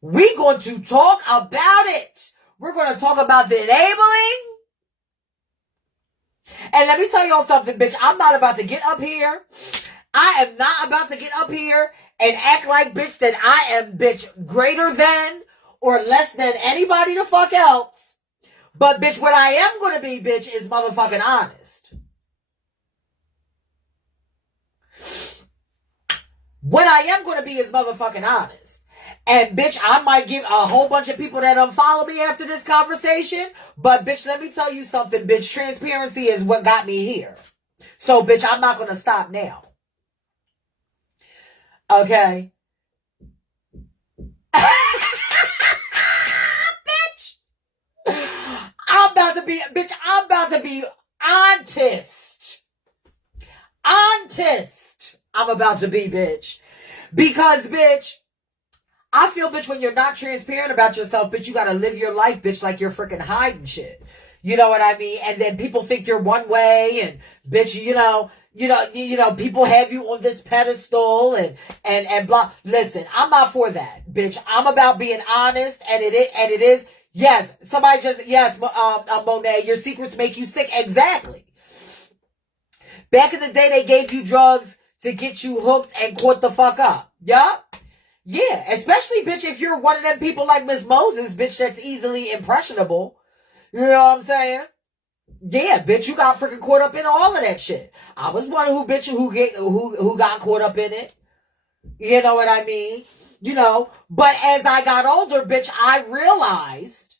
we're going to talk about it. We're going to talk about the enabling. And let me tell y'all something, bitch. I'm not about to get up here. I am not about to get up here and act like, bitch, that I am, bitch, greater than or less than anybody the fuck else. But, bitch, what I am going to be, bitch, is motherfucking honest. What I am going to be is motherfucking honest. And, bitch, I might give a whole bunch of people that unfollow me after this conversation. But, bitch, let me tell you something, bitch. Transparency is what got me here. So, bitch, I'm not going to stop now. Okay? Bitch! I'm about to be honest. Honest. I'm about to be, bitch. Because, bitch, I feel, bitch, when you're not transparent about yourself, bitch, you gotta live your life, bitch, like you're freaking hiding shit. You know what I mean? And then people think you're one way, and bitch, you know, people have you on this pedestal and blah. Listen, I'm not for that, bitch. I'm about being honest, and it is. Yes, Monet, your secrets make you sick. Exactly. Back in the day, they gave you drugs to get you hooked and caught the fuck up. Yup. Yeah, especially, bitch, if you're one of them people like Miss Moses, bitch, that's easily impressionable. You know what I'm saying? Yeah, bitch, you got freaking caught up in all of that shit. I was one who got caught up in it. You know what I mean? You know, but as I got older, bitch, I realized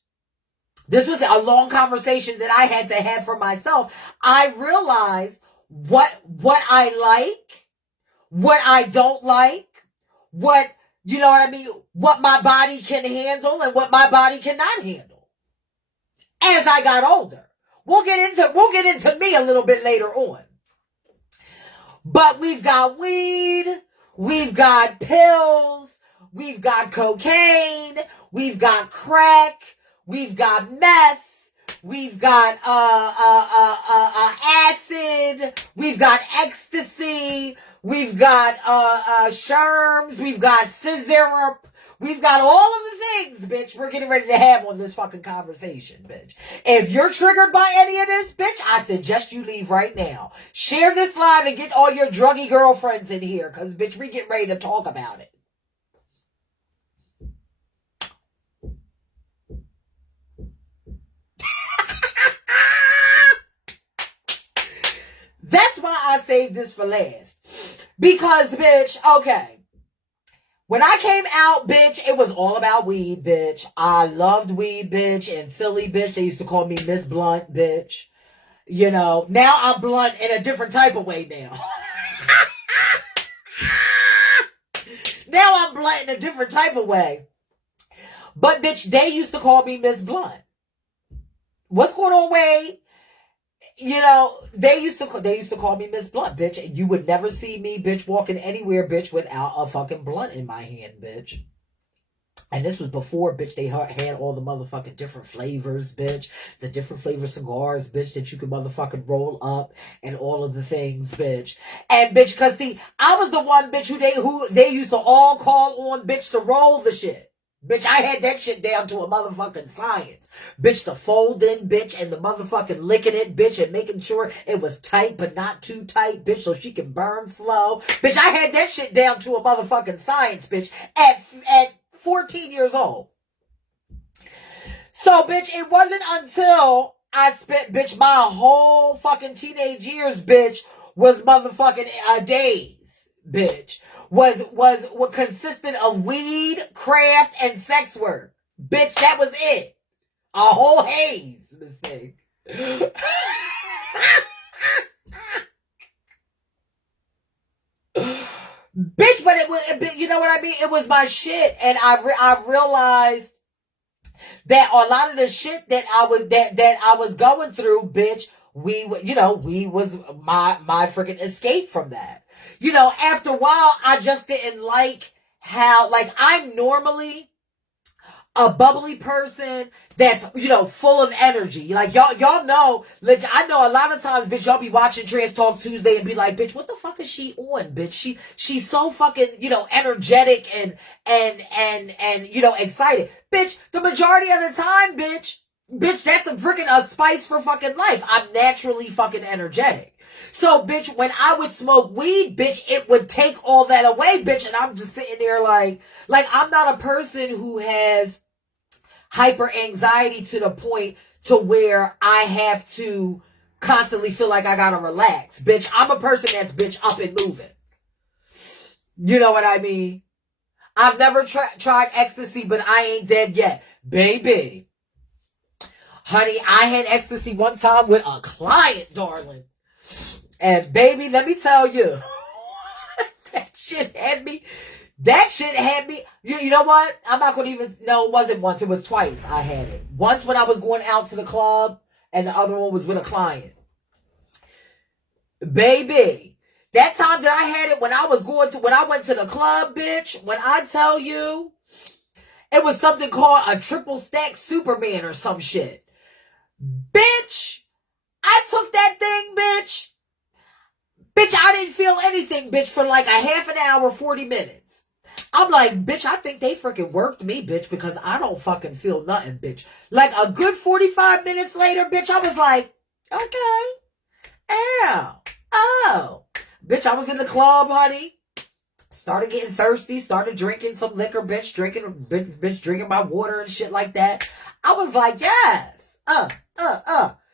this was a long conversation that I had to have for myself. I realized what I like, what I don't like, what, you know what I mean, what my body can handle and what my body cannot handle. As I got older. We'll get into me a little bit later on. But we've got weed, we've got pills, we've got cocaine, we've got crack, we've got meth, we've got acid, we've got ecstasy, we've got sherms, we've got scissor, we've got all of the things, bitch, we're getting ready to have on this fucking conversation, bitch. If you're triggered by any of this, bitch, I suggest you leave right now. Share this live and get all your druggy girlfriends in here, because, bitch, we get ready to talk about it. That's why I saved this for last. Because, bitch, okay. When I came out, bitch, it was all about weed, bitch. I loved weed, bitch. In Philly, bitch, they used to call me Miss Blunt, bitch. You know, now I'm blunt in a different type of way now. Now I'm blunt in a different type of way. But, bitch, they used to call me Miss Blunt. What's going on, Wade? You know, they used to call me Miss Blunt, bitch. You would never see me, bitch, walking anywhere, bitch, without a fucking blunt in my hand, bitch. And this was before, bitch, they had all the motherfucking different flavors, bitch. The different flavor cigars, bitch, that you could motherfucking roll up and all of the things, bitch. And, bitch, cause see, I was the one, bitch, who they used to all call on, bitch, to roll the shit. Bitch, I had that shit down to a motherfucking science. Bitch, the folding, bitch, and the motherfucking licking it, bitch, and making sure it was tight but not too tight, bitch, so she can burn slow. Bitch, I had that shit down to a motherfucking science, bitch, at 14 years old. So, bitch, it wasn't until I spent, bitch, my whole fucking teenage years, bitch, was motherfucking days, bitch. Was what consisted of weed, craft, and sex work. Bitch, that was it. A whole haze, mistake. Bitch, but it was, you know what I mean? It was my shit. And I realized that a lot of the shit that I was going through, bitch, we was my freaking escape from that. You know, after a while, I just didn't like how, like, I'm normally a bubbly person that's, full of energy. Like, y'all know, I know a lot of times, bitch, y'all be watching Trans Talk Tuesday and be like, bitch, what the fuck is she on, bitch? She's so fucking, energetic and excited. Bitch, the majority of the time, bitch, that's a spice for fucking life. I'm naturally fucking energetic. So, bitch, when I would smoke weed, bitch, it would take all that away, bitch, and I'm just sitting there like I'm not a person who has hyper anxiety to the point to where I have to constantly feel like I gotta relax. Bitch, I'm a person that's, bitch, up and moving. You know what I mean? I've never tried ecstasy, but I ain't dead yet. Baby. Honey, I had ecstasy one time with a client, darling. And baby, let me tell you, that shit had me. You know what? I'm not going to even, no, it wasn't once. It was twice I had it. Once when I was going out to the club, and the other one was with a client. Baby, that time that I had it when I went to the club, bitch, when I tell you, it was something called a triple stack Superman or some shit. Bitch, I took that thing, bitch. Bitch, I didn't feel anything, bitch, for like a half an hour, 40 minutes. I'm like, bitch, I think they freaking worked me, bitch, because I don't fucking feel nothing, bitch. Like a good 45 minutes later, bitch, I was like, okay. Ow. Oh. Bitch, I was in the club, honey. Started getting thirsty, started drinking some liquor, bitch, drinking my water and shit like that. I was like, yes.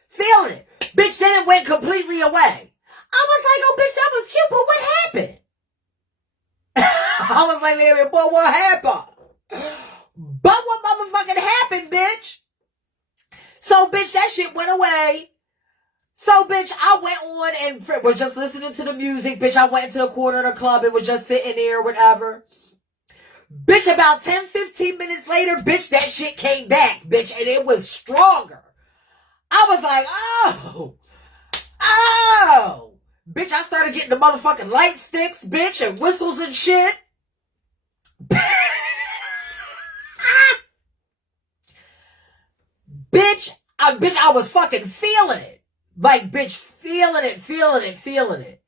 Feeling it. Bitch, then it went completely away. I was like, oh, bitch, that was cute, but what happened? I was like, but what happened? But what motherfucking happened, bitch? So, bitch, that shit went away. So, bitch, I went on and was just listening to the music. Bitch, I went into the corner of the club and was just sitting there, whatever. Bitch, about 10, 15 minutes later, bitch, that shit came back, bitch, and it was stronger. I was like, oh. Bitch, I started getting the motherfucking light sticks, bitch, and whistles and shit. Bitch, I was fucking feeling it. Like, bitch, feeling it.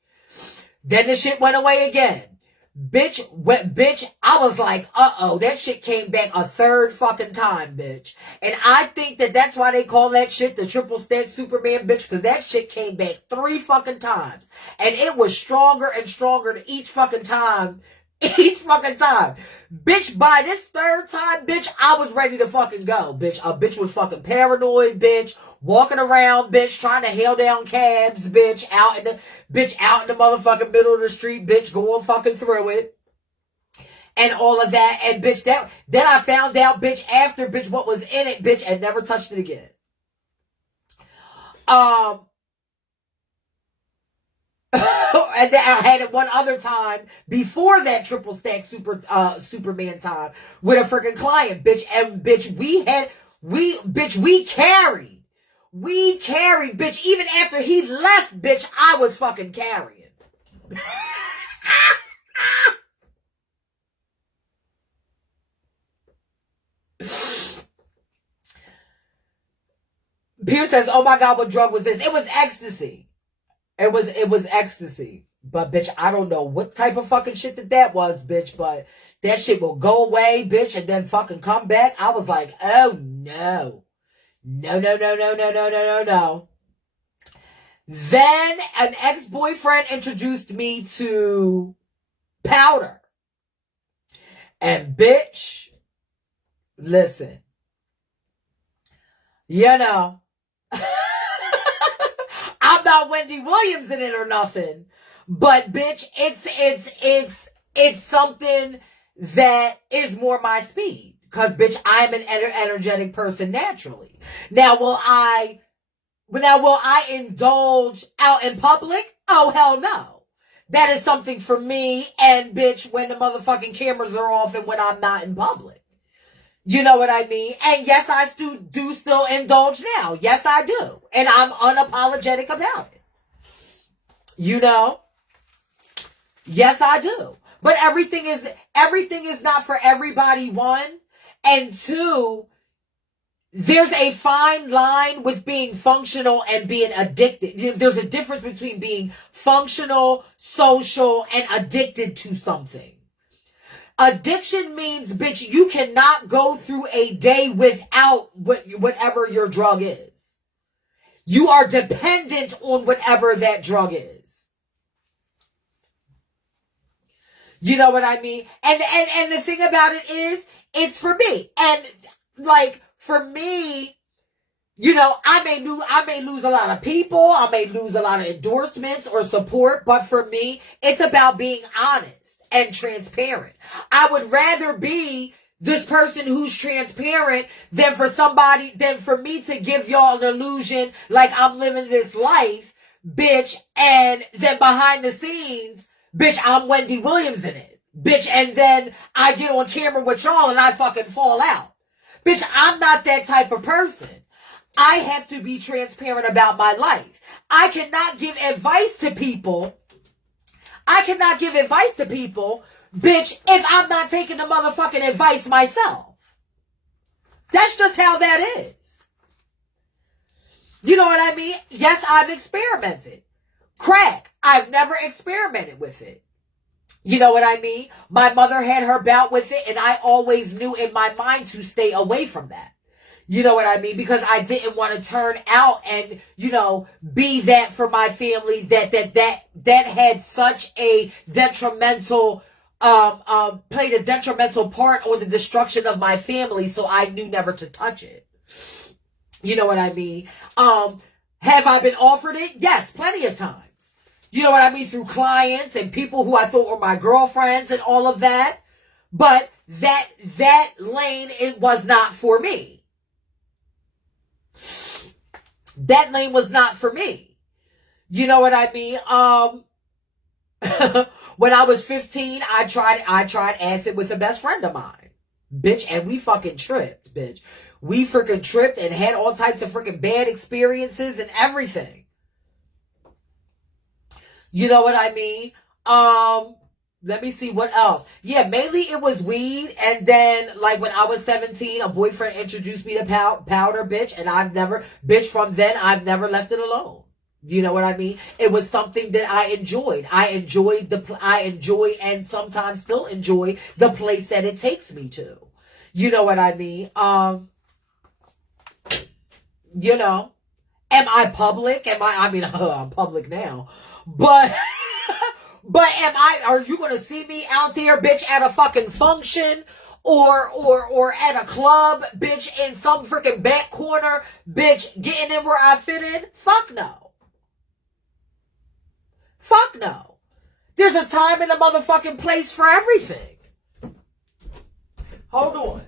Then the shit went away again. Bitch, I was like, that shit came back a third fucking time, bitch. And I think that's why they call that shit the triple stack Superman, bitch, because that shit came back 3 fucking times. And it was stronger and stronger each fucking time. Bitch, by this third time, bitch, I was ready to fucking go, bitch. A bitch was fucking paranoid, bitch. Walking around, bitch, trying to hail down cabs, bitch, out in the motherfucking middle of the street, bitch, going fucking through it. And all of that, and bitch, then I found out, bitch, after, bitch, what was in it, bitch, and never touched it again. And then I had it one other time before that triple stack Superman time with a freaking client, bitch, and bitch, we carried, bitch, even after he left, bitch, I was fucking carrying. Pierce says, oh my God, what drug was this? It was ecstasy. It was ecstasy. But, bitch, I don't know what type of fucking shit that was, bitch, but that shit will go away, bitch, and then fucking come back. I was like, oh, no. No. Then an ex-boyfriend introduced me to powder. And, bitch, listen. You know, I'm not Wendy Williams in it or nothing. But, bitch, it's something that is more my speed. Because, bitch, I'm an energetic person naturally. Now, will I But now, will I indulge out in public? Oh, hell no. That is something for me and, bitch, when the motherfucking cameras are off and when I'm not in public. You know what I mean? And yes, I do still indulge now. Yes, I do. And I'm unapologetic about it. You know? Yes, I do. But everything is not for everybody, one. And two, there's a fine line with being functional and being addicted. There's a difference between being functional, social, and addicted to something. Addiction means, bitch, you cannot go through a day without whatever your drug is. You are dependent on whatever that drug is. You know what I mean? And the thing about it is, it's for me. And like, for me, you know, I may lose a lot of people. I may lose a lot of endorsements or support. But for me, it's about being honest and transparent. I would rather be this person who's transparent than for me to give y'all an illusion like I'm living this life, bitch, and then behind the scenes, bitch, I'm Wendy Williams in it. Bitch, and then I get on camera with y'all and I fucking fall out. Bitch, I'm not that type of person. I have to be transparent about my life. I cannot give advice to people, bitch, if I'm not taking the motherfucking advice myself. That's just how that is. You know what I mean? Yes, I've experimented. Crack, I've never experimented with it. You know what I mean? My mother had her bout with it, and I always knew in my mind to stay away from that. You know what I mean? Because I didn't want to turn out and, you know, be that for my family that had such a detrimental, played a detrimental part on the destruction of my family. So I knew never to touch it. You know what I mean? Have I been offered it? Yes, plenty of times. You know what I mean? Through clients and people who I thought were my girlfriends and all of that. But that lane, it was not for me. That lane was not for me. You know what I mean? When I was 15, I tried acid with a best friend of mine. Bitch, and we fucking tripped, bitch. We freaking tripped and had all types of freaking bad experiences and everything. You know what I mean? Let me see what else. Yeah, mainly it was weed. And then, like, when I was 17, a boyfriend introduced me to powder, bitch. And from then, I've never left it alone. You know what I mean? It was something that I enjoyed. I enjoy and sometimes still enjoy the place that it takes me to. You know what I mean? You know, am I public? I'm public now. But are you going to see me out there, bitch, at a fucking function or at a club, bitch, in some freaking back corner, bitch, getting in where I fit in? Fuck no. Fuck no. There's a time and a motherfucking place for everything. Hold on.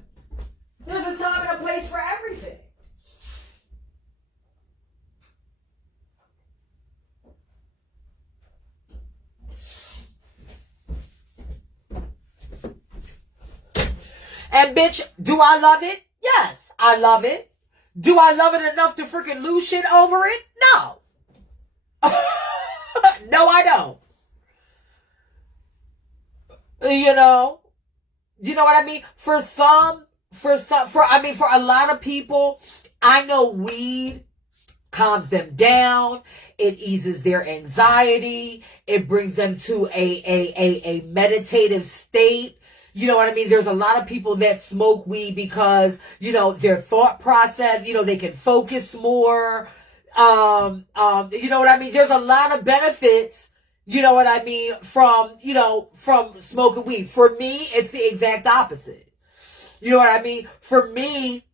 There's a time and a place for everything. And bitch, do I love it? Yes, I love it. Do I love it enough to freaking lose shit over it? No. No, I don't. You know what I mean? For a lot of people, I know weed calms them down. It eases their anxiety. It brings them to a meditative state. You know what I mean? There's a lot of people that smoke weed because, you know, their thought process, you know, they can focus more. You know what I mean? There's a lot of benefits, you know what I mean, from smoking weed. For me, it's the exact opposite. You know what I mean? For me,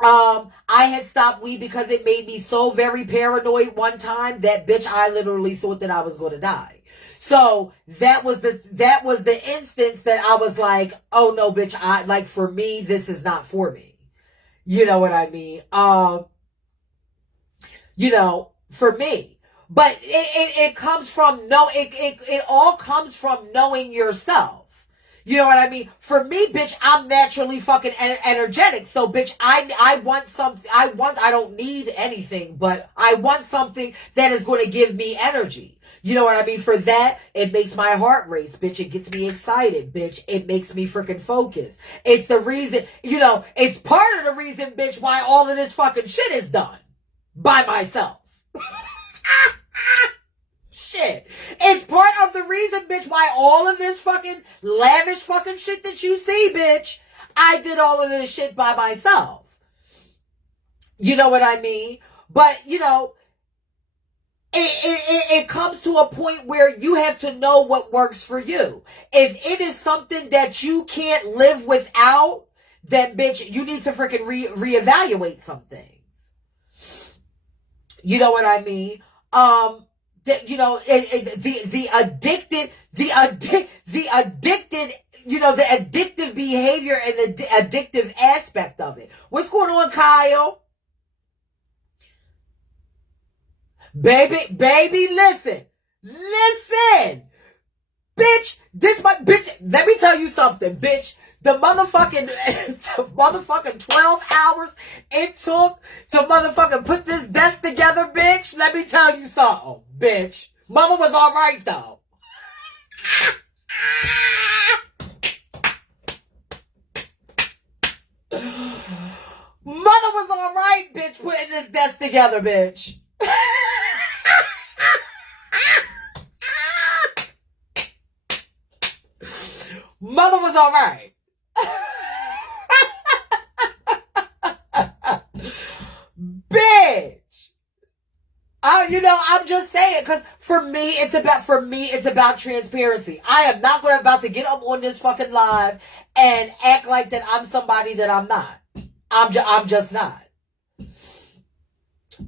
I had stopped weed because it made me so very paranoid one time that, bitch, I literally thought that I was going to die. So that was the instance that I was like, oh no, bitch, for me, this is not for me. You know what I mean? for me. But it comes from it all comes from knowing yourself. You know what I mean? For me, bitch, I'm naturally fucking energetic. So, bitch, I want something. I don't need anything, but I want something that is going to give me energy. You know what I mean? For that, it makes my heart race, bitch. It gets me excited, bitch. It makes me freaking focus. It's the reason, it's part of the reason, bitch, why all of this fucking shit is done by myself. Shit. It's part of the reason, bitch, why all of this fucking lavish fucking shit that you see, bitch, I did all of this shit by myself. You know what I mean? But, it comes to a point where you have to know what works for you. If it is something that you can't live without, then, bitch, you need to freaking reevaluate some things. You know what I mean? The addicted, the addictive behavior and the addictive aspect of it. What's going on, Kyle? Baby, listen, bitch, let me tell you something, bitch. The motherfucking 12 hours it took to motherfucking put this desk together, bitch. Let me tell you something, bitch. Mother was all right, though. Mother was all right, bitch, putting this desk together, bitch. Mother was all right. Bitch. I'm just saying, because for me, it's about transparency. I am not about to get up on this fucking live and act like that I'm somebody that I'm not. I'm just not.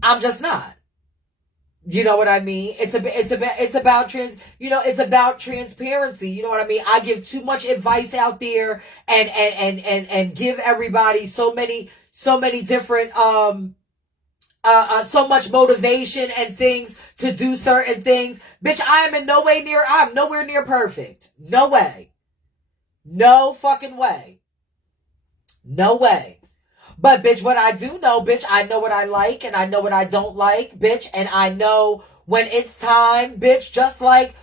I'm just not. You know what I mean? It's about transparency. You know what I mean? I give too much advice out there and give everybody so many different so much motivation and things to do certain things. Bitch, I'm nowhere near perfect. No way. No fucking way. No way. But, bitch, what I do know, bitch, I know what I like and I know what I don't like, bitch. And I know when it's time, bitch, just like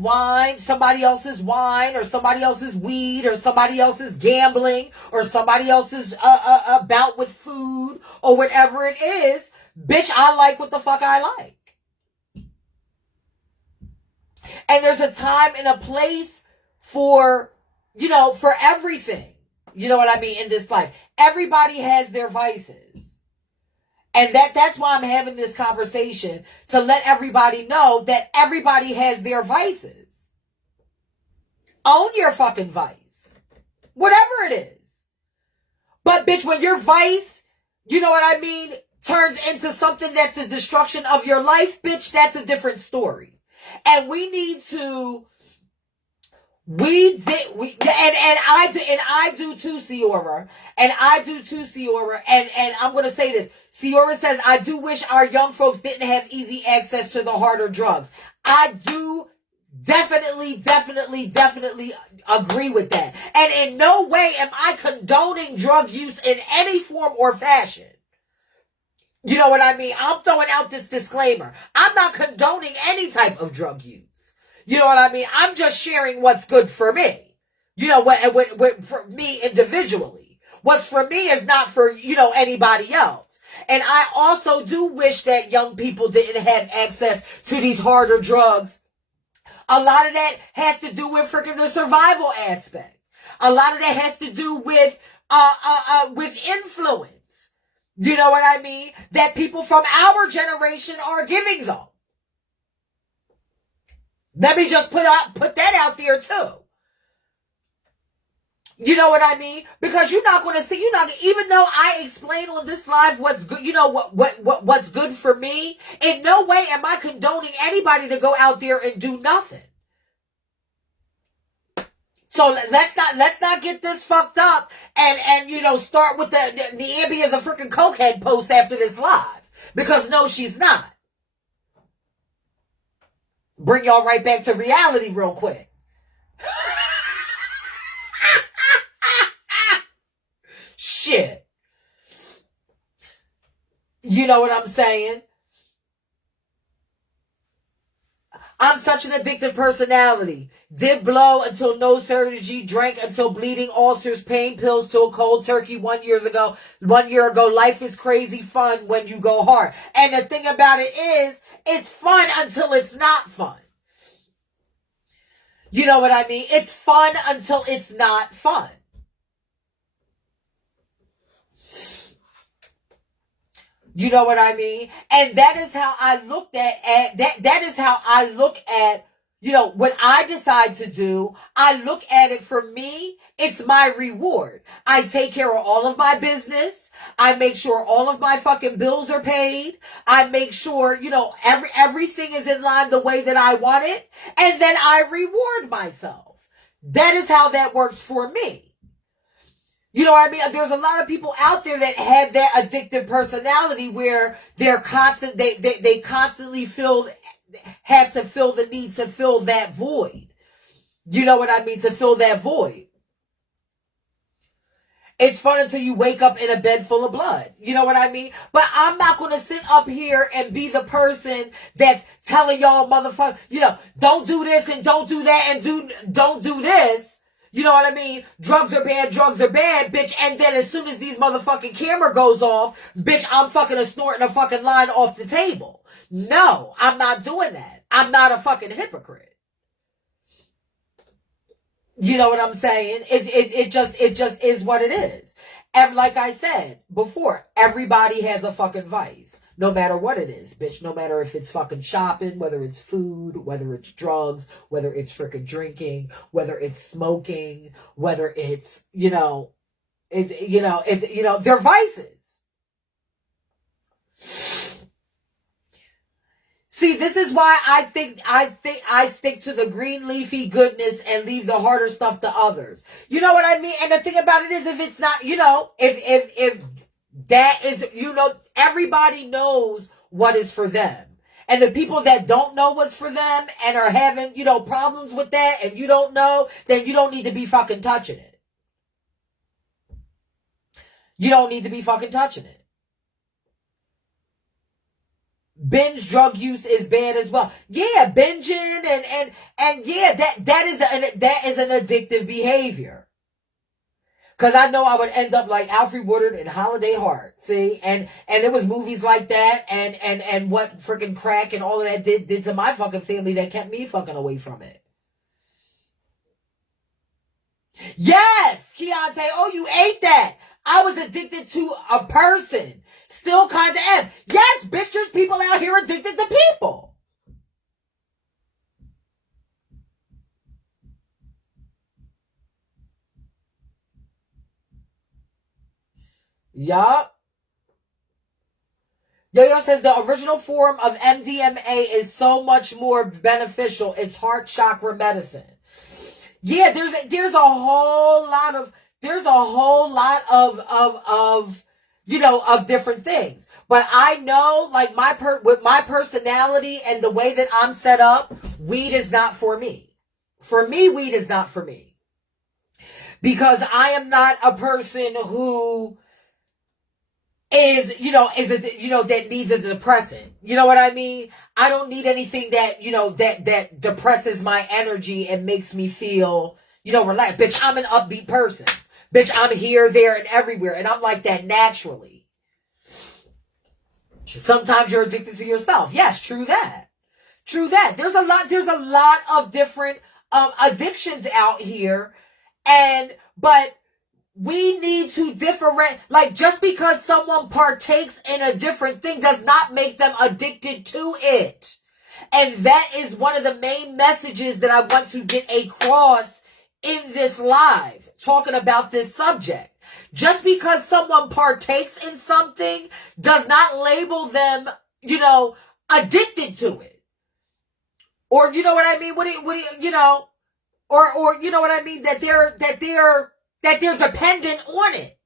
wine, somebody else's wine or somebody else's weed or somebody else's gambling or somebody else's bout with food or whatever it is, bitch, I like what the fuck I like. And there's a time and a place for everything. You know what I mean? In this life, everybody has their vices. And that's why I'm having this conversation, to let everybody know that everybody has their vices. Own your fucking vice. Whatever it is. But, bitch, when your vice, you know what I mean, turns into something that's the destruction of your life, bitch, that's a different story. And we need to... I do too, Ciora. And I'm going to say this. Ciora says, I do wish our young folks didn't have easy access to the harder drugs. I do definitely agree with that. And in no way am I condoning drug use in any form or fashion. You know what I mean? I'm throwing out this disclaimer. I'm not condoning any type of drug use. You know what I mean? I'm just sharing what's good for me. You know, what for me individually. What's for me is not for, anybody else. And I also do wish that young people didn't have access to these harder drugs. A lot of that has to do with freaking the survival aspect. A lot of that has to do with influence. You know what I mean? That people from our generation are giving them. Let me just put that out there too. You know what I mean? Because even though I explain on this live what's good, what's good for me, in no way am I condoning anybody to go out there and do nothing. So let's not get this fucked up and start with the Niambi is a freaking cokehead post after this live. Because no, she's not. Bring y'all right back to reality real quick. Shit. You know what I'm saying? I'm such an addictive personality. Did blow until no surgery, drank until bleeding ulcers, pain pills till cold turkey 1 year ago. 1 year ago, life is crazy fun when you go hard. And the thing about it is, it's fun until it's not fun. You know what I mean? It's fun until it's not fun. You know what I mean? And that is how I looked at that is how I look at, you know, what I decide to do. I look at it, for me, it's my reward. I take care of all of my business. I make sure all of my fucking bills are paid. I make sure, you know, everything is in line the way that I want it. And then I reward myself. That is how that works for me. You know what I mean? There's a lot of people out there that have that addictive personality where they're they constantly have to feel the need to fill that void. You know what I mean? To fill that void. It's fun until you wake up in a bed full of blood. You know what I mean? But I'm not going to sit up here and be the person that's telling y'all motherfucker, you know, don't do this and don't do that and don't do this. You know what I mean? Drugs are bad, bitch. And then as soon as these motherfucking camera goes off, bitch, I'm fucking snorting a fucking line off the table. No, I'm not doing that. I'm not a fucking hypocrite. You know what I'm saying? It just is what it is. And like I said before, everybody has a fucking vice. No matter what it is, bitch. No matter if it's fucking shopping, whether it's food, whether it's drugs, whether it's freaking drinking, whether it's smoking, whether it's, they're vices. See, this is why I think I stick to the green leafy goodness and leave the harder stuff to others. You know what I mean? And the thing about it is, if it's not, if that is, everybody knows what is for them. And the people that don't know what's for them and are having, problems with that, and you don't know, then you don't need to be fucking touching it. You don't need to be fucking touching it. Binge drug use is bad as well. Yeah, binging and yeah, that is an addictive behavior. Cause I know I would end up like Alfred Woodard and Holiday Heart. See? And there was movies like that and what freaking crack and all of that did to my fucking family that kept me fucking away from it. Yes, Keontae. Oh, you ate that. I was addicted to a person. Still kind of am. Yes, bitch, there's people out here addicted to people. Yup. Yo-Yo says the original form of MDMA is so much more beneficial. It's heart chakra medicine. Yeah, there's a whole lot of of different things. But I know, like, with my personality and the way that I'm set up, weed is not for me. For me, weed is not for me. Because I am not a person who is that needs a depressant. You know what I mean? I don't need anything that, that depresses my energy and makes me feel, relaxed. Bitch, I'm an upbeat person. Bitch, I'm here, there, and everywhere. And I'm like that naturally. Sometimes you're addicted to yourself. Yes, true that. True that. There's a lot of different addictions out here. But we need to differentiate. Like, just because someone partakes in a different thing does not make them addicted to it. And that is one of the main messages that I want to get across in this live, talking about this subject. Just because someone partakes in something does not label them, addicted to it. Or, you know what I mean? Or you know what I mean? That they're dependent on it.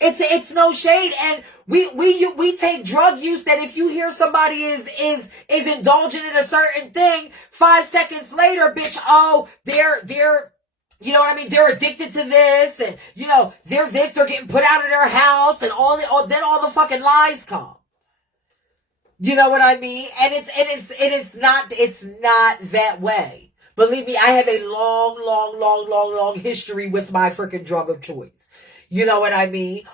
It's no shade, and we take drug use that if you hear somebody is indulging in a certain thing, 5 seconds later, bitch, oh, they're you know what I mean? They're addicted to this, and you know they're getting put out of their house, and then all the fucking lies come. You know what I mean? And it's not that way. Believe me, I have a long history with my freaking drug of choice. You know what I mean?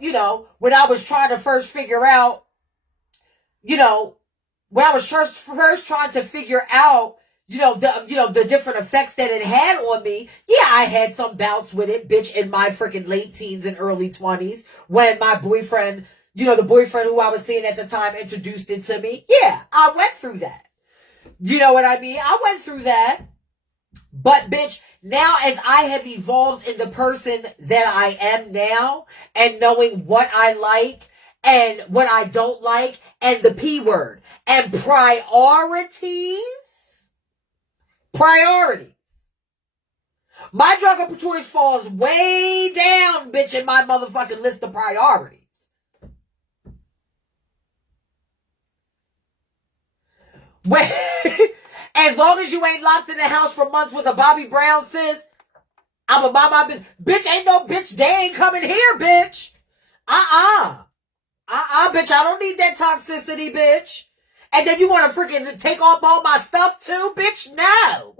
You know, when I was trying to first figure out, when I was first trying to figure out, the different effects that it had on me. Yeah, I had some bouts with it, bitch, in my freaking late teens and early 20s when my boyfriend, the boyfriend who I was seeing at the time introduced it to me. Yeah, I went through that. You know what I mean? I went through that. But bitch, now as I have evolved in the person that I am now, and knowing what I like and what I don't like, and the P word, and priorities. My drug of choice falls way down, bitch, in my motherfucking list of priorities. As long as you ain't locked in the house for months with a Bobby Brown, sis, I'm a my bitch. Bitch, ain't no bitch. They ain't coming here, bitch. Bitch. I don't need that toxicity, bitch. And then you want to freaking take off all my stuff too, bitch? No.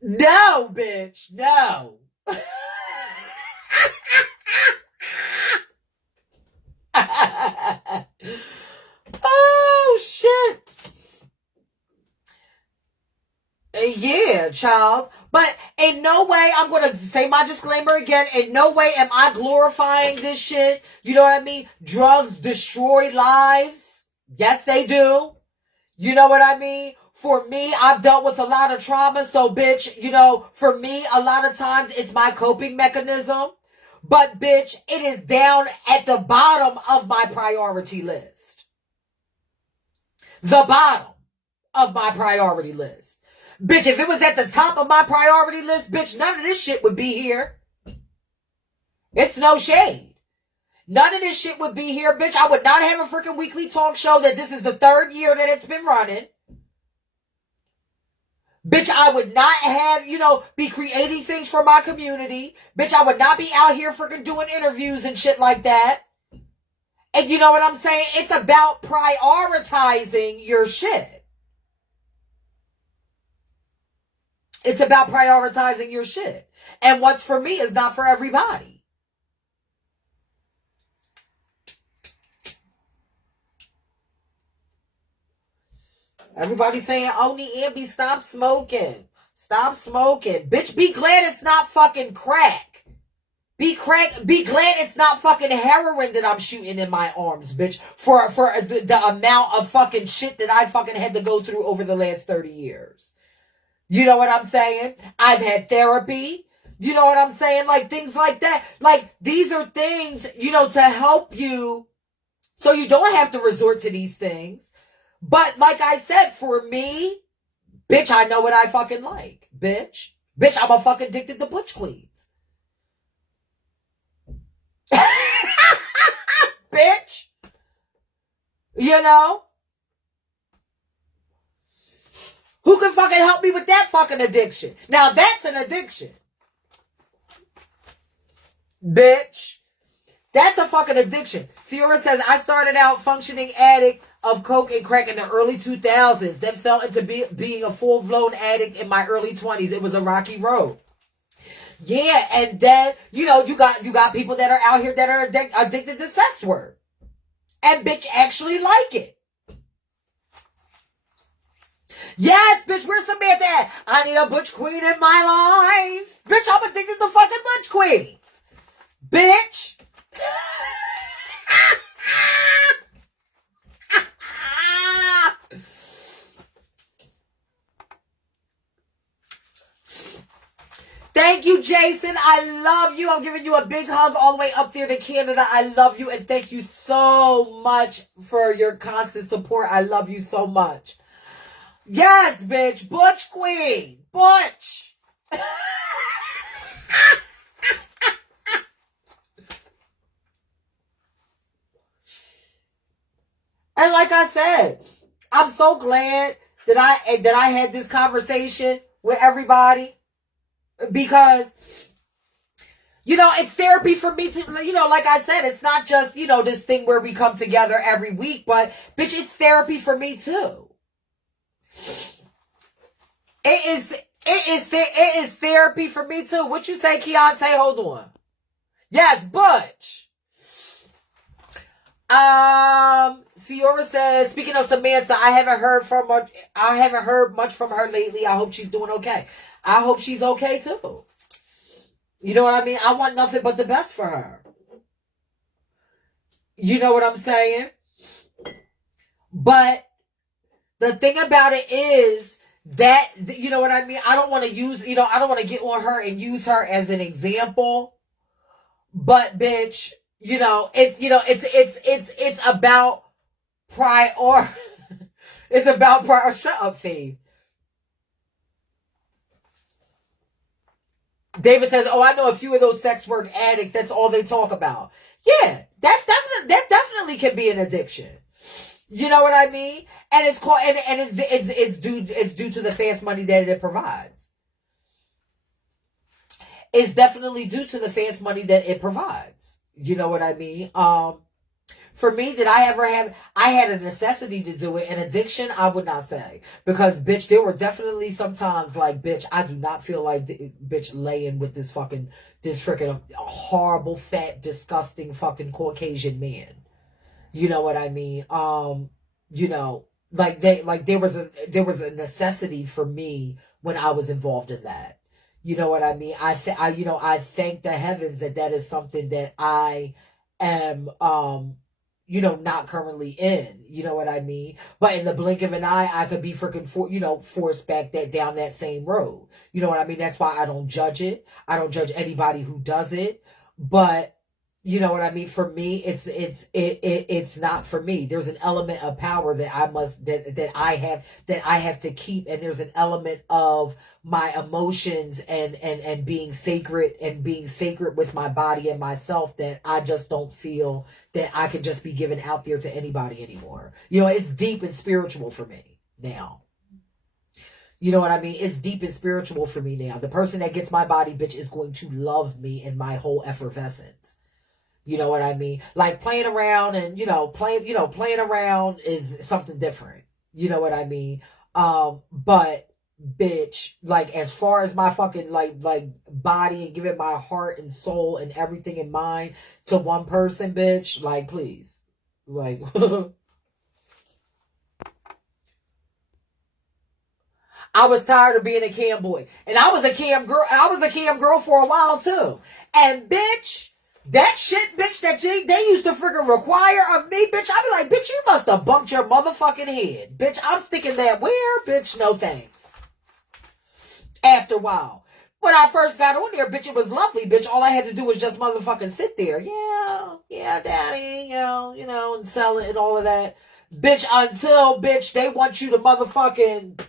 No, bitch. No. Oh, shit. Yeah, child. But in no way, I'm going to say my disclaimer again. In no way am I glorifying this shit. You know what I mean? Drugs destroy lives. Yes, they do. You know what I mean? For me, I've dealt with a lot of trauma. So, bitch, for me, a lot of times it's my coping mechanism. But, bitch, it is down at the bottom of my priority list. The bottom of my priority list. Bitch, if it was at the top of my priority list, bitch, none of this shit would be here. It's no shade. None of this shit would be here, bitch. I would not have a freaking weekly talk show that this is the 3rd year that it's been running. Bitch, I would not have, be creating things for my community. Bitch, I would not be out here freaking doing interviews and shit like that. And you know what I'm saying? It's about prioritizing your shit. It's about prioritizing your shit. And what's for me is not for everybody. Everybody's saying, oh, Niambi, stop smoking. Stop smoking. Bitch, be glad it's not fucking crack. Be glad it's not fucking heroin that I'm shooting in my arms, bitch. For the amount of fucking shit that I fucking had to go through over the last 30 years. You know what I'm saying? I've had therapy. You know what I'm saying? Like, things like that. Like, these are things, to help you so you don't have to resort to these things. But, like I said, for me, bitch, I know what I fucking like. Bitch, I'm a fucking addicted to butch queens. Bitch. Who can fucking help me with that fucking addiction? Now that's an addiction. Bitch. That's a fucking addiction. Sierra says, I started out functioning addict of coke and crack in the early 2000s. Then fell into being a full-blown addict in my early 20s. It was a rocky road. Yeah, and then, you got people that are out here that are addicted to sex work. And bitch actually like it. Yes, bitch, where's Samantha at? I need a butch queen in my life. Bitch, I'm addicted to fucking butch queen. Bitch. Thank you, Jason, I love you. I'm giving you a big hug all the way up there to Canada. I love you and thank you so much for your constant support. I love you so much. Yes, bitch. Butch Queen. Butch. And like I said, I'm so glad that I had this conversation with everybody because, you know, it's therapy for me to, you know, like I said, it's not just, you know, this thing where we come together every week, but bitch, it's therapy for me too. It is therapy for me too. What you say, Keontae? Hold on. Yes, Butch. Ciora says, speaking of Samantha, I haven't heard much from her lately. I hope she's doing okay. I hope she's okay too. You know what I mean? I want nothing but the best for her. You know what I'm saying? But the thing about it is that, you know what I mean? I don't want to use, you know, I don't want to get on her and use her as an example. But bitch, you know, it's about it's about shut up, Faith. David says, "Oh, I know a few of those sex work addicts. That's all they talk about." Yeah, that definitely can be an addiction. You know what I mean? And it's called and it's due to the fast money that it provides. It's definitely due to the fast money that it provides. You know what I mean? For me, did I ever have, I had a necessity to do it. An addiction, I would not say. Because, bitch, there were definitely some times like, bitch, I do not feel like, bitch, laying with this freaking horrible, fat, disgusting fucking Caucasian man. You know what I mean? You know, there was a necessity for me when I was involved in that. You know what I mean? I thank the heavens that is something that I am, you know, not currently in. You know what I mean? But in the blink of an eye, I could be freaking, forced back down that same road. You know what I mean? That's why I don't judge it. I don't judge anybody who does it. But you know what I mean? For me, it's not for me. There's an element of power that I have to keep, and there's an element of my emotions and being sacred with my body and myself that I just don't feel that I can just be given out there to anybody anymore. You know, it's deep and spiritual for me now. You know what I mean? It's deep and spiritual for me now. The person that gets my body, bitch, is going to love me in my whole effervescence. You know what I mean? Like playing around and, playing around is something different. You know what I mean? But bitch, like as far as my fucking like body and giving my heart and soul and everything in mind to one person, bitch, like please. Like I was tired of being a cam boy. And I was a cam girl for a while too. And bitch, that shit, bitch, that they used to freaking require of me, bitch. I'd be like, bitch, you must have bumped your motherfucking head. Bitch, I'm sticking that where? Bitch, no thanks. After a while. When I first got on there, bitch, it was lovely, bitch. All I had to do was just motherfucking sit there. Yeah, daddy, you know, and sell it and all of that. Bitch, until, bitch, they want you to motherfucking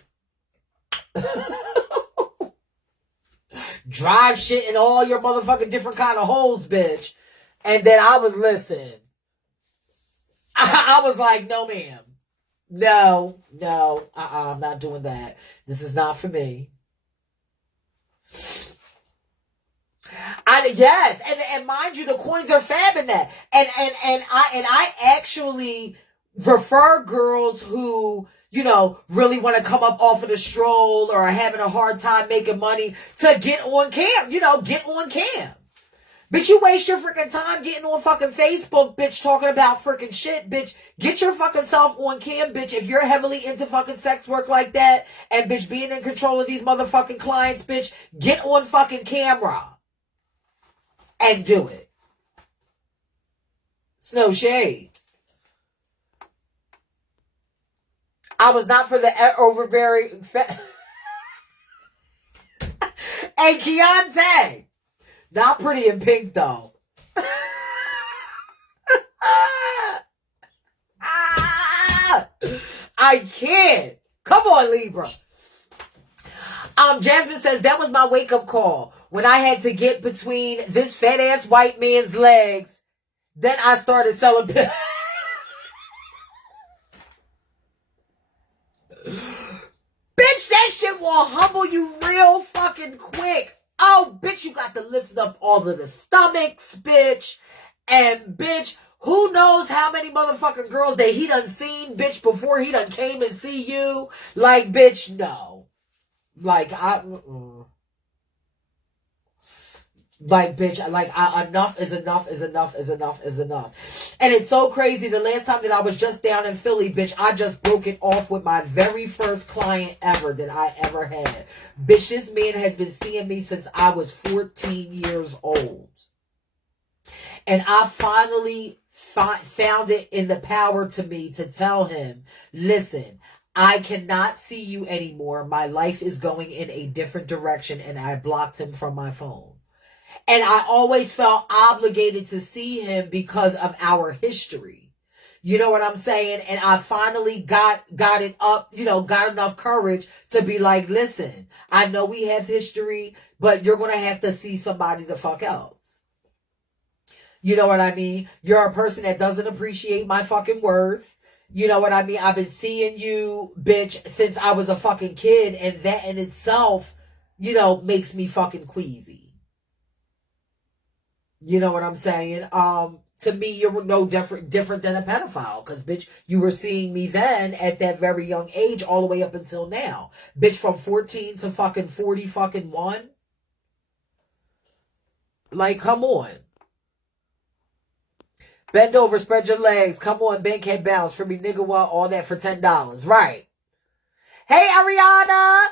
drive shit in all your motherfucking different kind of holes, bitch. And then I was, listen, I was like, no, ma'am. No, I'm not doing that. This is not for me. Yes, and mind you, the coins are fabbing that. And I actually refer girls who, really want to come up off of the stroll or are having a hard time making money to get on cam. Get on cam. Bitch, you waste your freaking time getting on fucking Facebook, bitch, talking about freaking shit, bitch. Get your fucking self on cam, bitch. If you're heavily into fucking sex work like that and, bitch, being in control of these motherfucking clients, bitch, get on fucking camera and do it. It's no shade. I was not for the overbearing... Hey, Keontae. Not Pretty in Pink, though. I can't. Come on, Libra. Jasmine says, that was my wake-up call. When I had to get between this fat-ass white man's legs, then I started selling pills. Bitch, that shit will humble you real fucking quick. Oh, bitch, you got to lift up all of the stomachs, bitch. And, bitch, who knows how many motherfucking girls that he done seen, bitch, before he done came and see you? Like, bitch, no. Like, like, bitch, like, enough is enough is enough is enough is enough. And it's so crazy. The last time that I was just down in Philly, bitch, I just broke it off with my very first client ever that I ever had. Bitch, this man has been seeing me since I was 14 years old. And I finally found it in the power to me to tell him, listen, I cannot see you anymore. My life is going in a different direction. And I blocked him from my phone. And I always felt obligated to see him because of our history. You know what I'm saying? And I finally got it up, you know, got enough courage to be like, listen, I know we have history, but you're going to have to see somebody the fuck else. You know what I mean? You're a person that doesn't appreciate my fucking worth. You know what I mean? I've been seeing you, bitch, since I was a fucking kid. And that in itself, you know, makes me fucking queasy. You know what I'm saying? To me, you're no different than a pedophile. Because, bitch, you were seeing me then at that very young age all the way up until now. Bitch, from 14 to fucking 40 fucking 1. Like, come on. Bend over, spread your legs. Come on, bank head bounce. For me, nigga, what? All that for $10. Right. Hey, Ariana.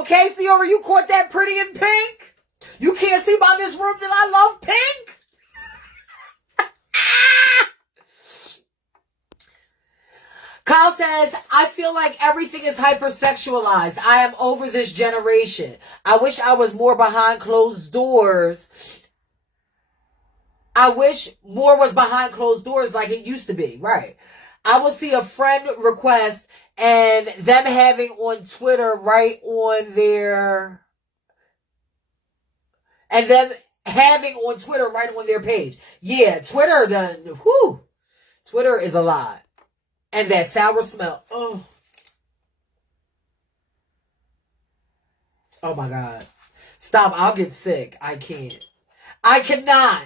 Okay, Ciora, you caught that Pretty in Pink? You can't see by this room that I love pink? Kyle says, I feel like everything is hypersexualized. I am over this generation. I wish I was more behind closed doors. I wish more was behind closed doors like it used to be. Right. I will see a friend request and them having on Twitter right on their... And them having on Twitter right on their page. Yeah, Twitter done, whew. Twitter is a lot. And that sour smell. Oh. Oh my God. Stop, I'll get sick. I can't. I cannot.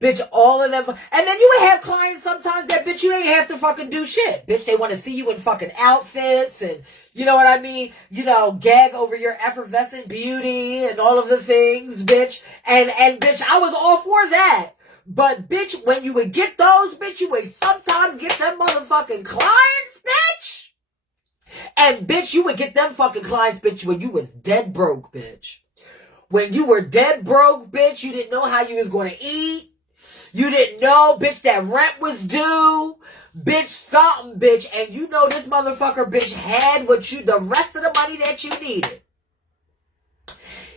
Bitch, all of them. And then you would have clients sometimes that, bitch, you ain't have to fucking do shit. Bitch, they want to see you in fucking outfits and, you know what I mean? You know, gag over your effervescent beauty and all of the things, bitch. And bitch, I was all for that. But, bitch, when you would get those, bitch, you would sometimes get them motherfucking clients, bitch. And, bitch, you would get them fucking clients, bitch, when you was dead broke, bitch. When you were dead broke, bitch, you didn't know how you was going to eat. You didn't know, bitch, that rent was due. Bitch, something, bitch. And you know this motherfucker, bitch, had the rest of the money that you needed.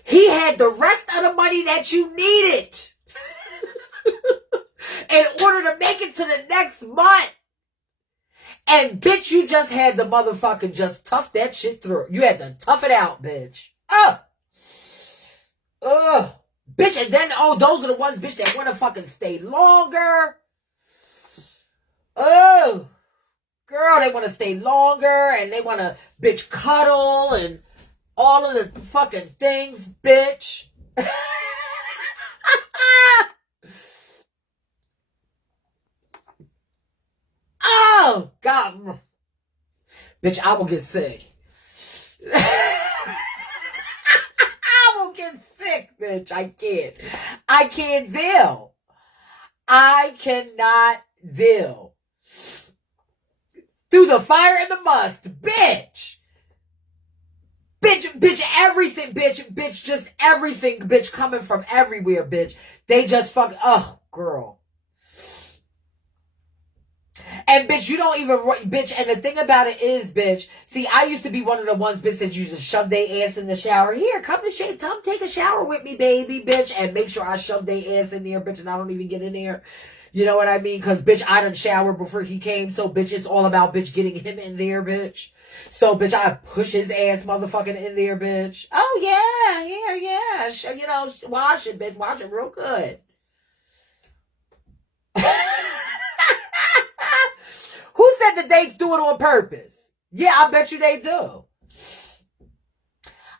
He had the rest of the money that you needed. In order to make it to the next month. And, bitch, you just had to motherfucking just tough that shit through. You had to tough it out, bitch. Bitch, and then, those are the ones, bitch, that want to fucking stay longer. Oh, girl, they want to stay longer, and they want to, bitch, cuddle, and all of the fucking things, bitch. Oh, God. Bitch, I will get sick. Get sick, bitch. I can't deal. I cannot deal. Through the fire and the must, bitch. Bitch, everything, bitch, just everything, bitch, coming from everywhere, bitch. They just girl. And bitch, you don't even, bitch, and the thing about it is, bitch, see, I used to be one of the ones, bitch, that used to shove their ass in the shower. Here, come take a shower with me, baby, bitch, and make sure I shove their ass in there, bitch, and I don't even get in there. You know what I mean? Because, bitch, I done showered before he came, so, bitch, it's all about, bitch, getting him in there, bitch. So, bitch, I push his ass motherfucking in there, bitch. Oh, yeah, you know, wash it, bitch, wash it real good. Who said the dates do it on purpose? Yeah, I bet you they do.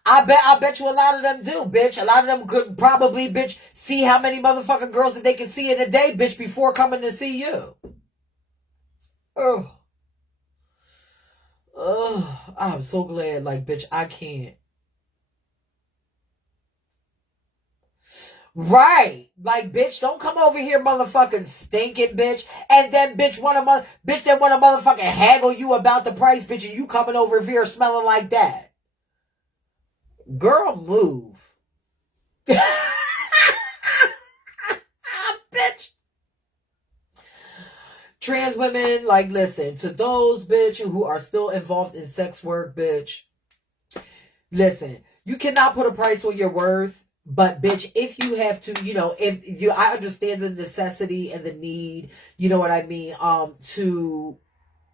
I bet you a lot of them do, bitch. A lot of them could probably, bitch, see how many motherfucking girls that they can see in a day, bitch, before coming to see you. Oh. I'm so glad, like, bitch, I can't. Right. Like, bitch, don't come over here motherfucking stinking, bitch. And then, bitch, wanna motherfucking haggle you about the price, bitch, and you coming over here smelling like that. Girl, move. Bitch. Trans women, like, listen, to those, bitch, who are still involved in sex work, bitch, listen, you cannot put a price on your worth, but, bitch, if you have to, you know, I understand the necessity and the need, you know what I mean, to,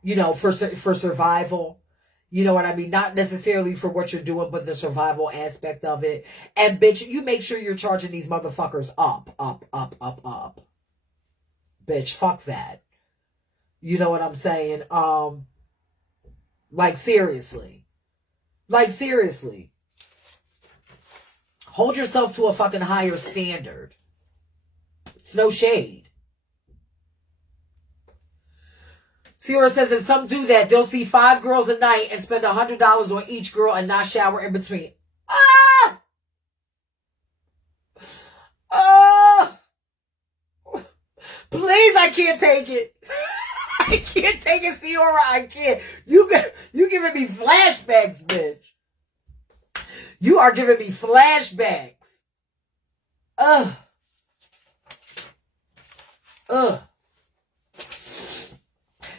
you know, for survival. You know what I mean? Not necessarily for what you're doing, but the survival aspect of it. And, bitch, you make sure you're charging these motherfuckers up. Bitch, fuck that. You know what I'm saying? Like, seriously. Hold yourself to a fucking higher standard. It's no shade. Sierra says that some do that. They'll see 5 girls a night and spend $100 on each girl and not shower in between. Please, I can't take it. I can't take it, Sierra. I can't. You giving me flashbacks, bitch. You are giving me flashbacks.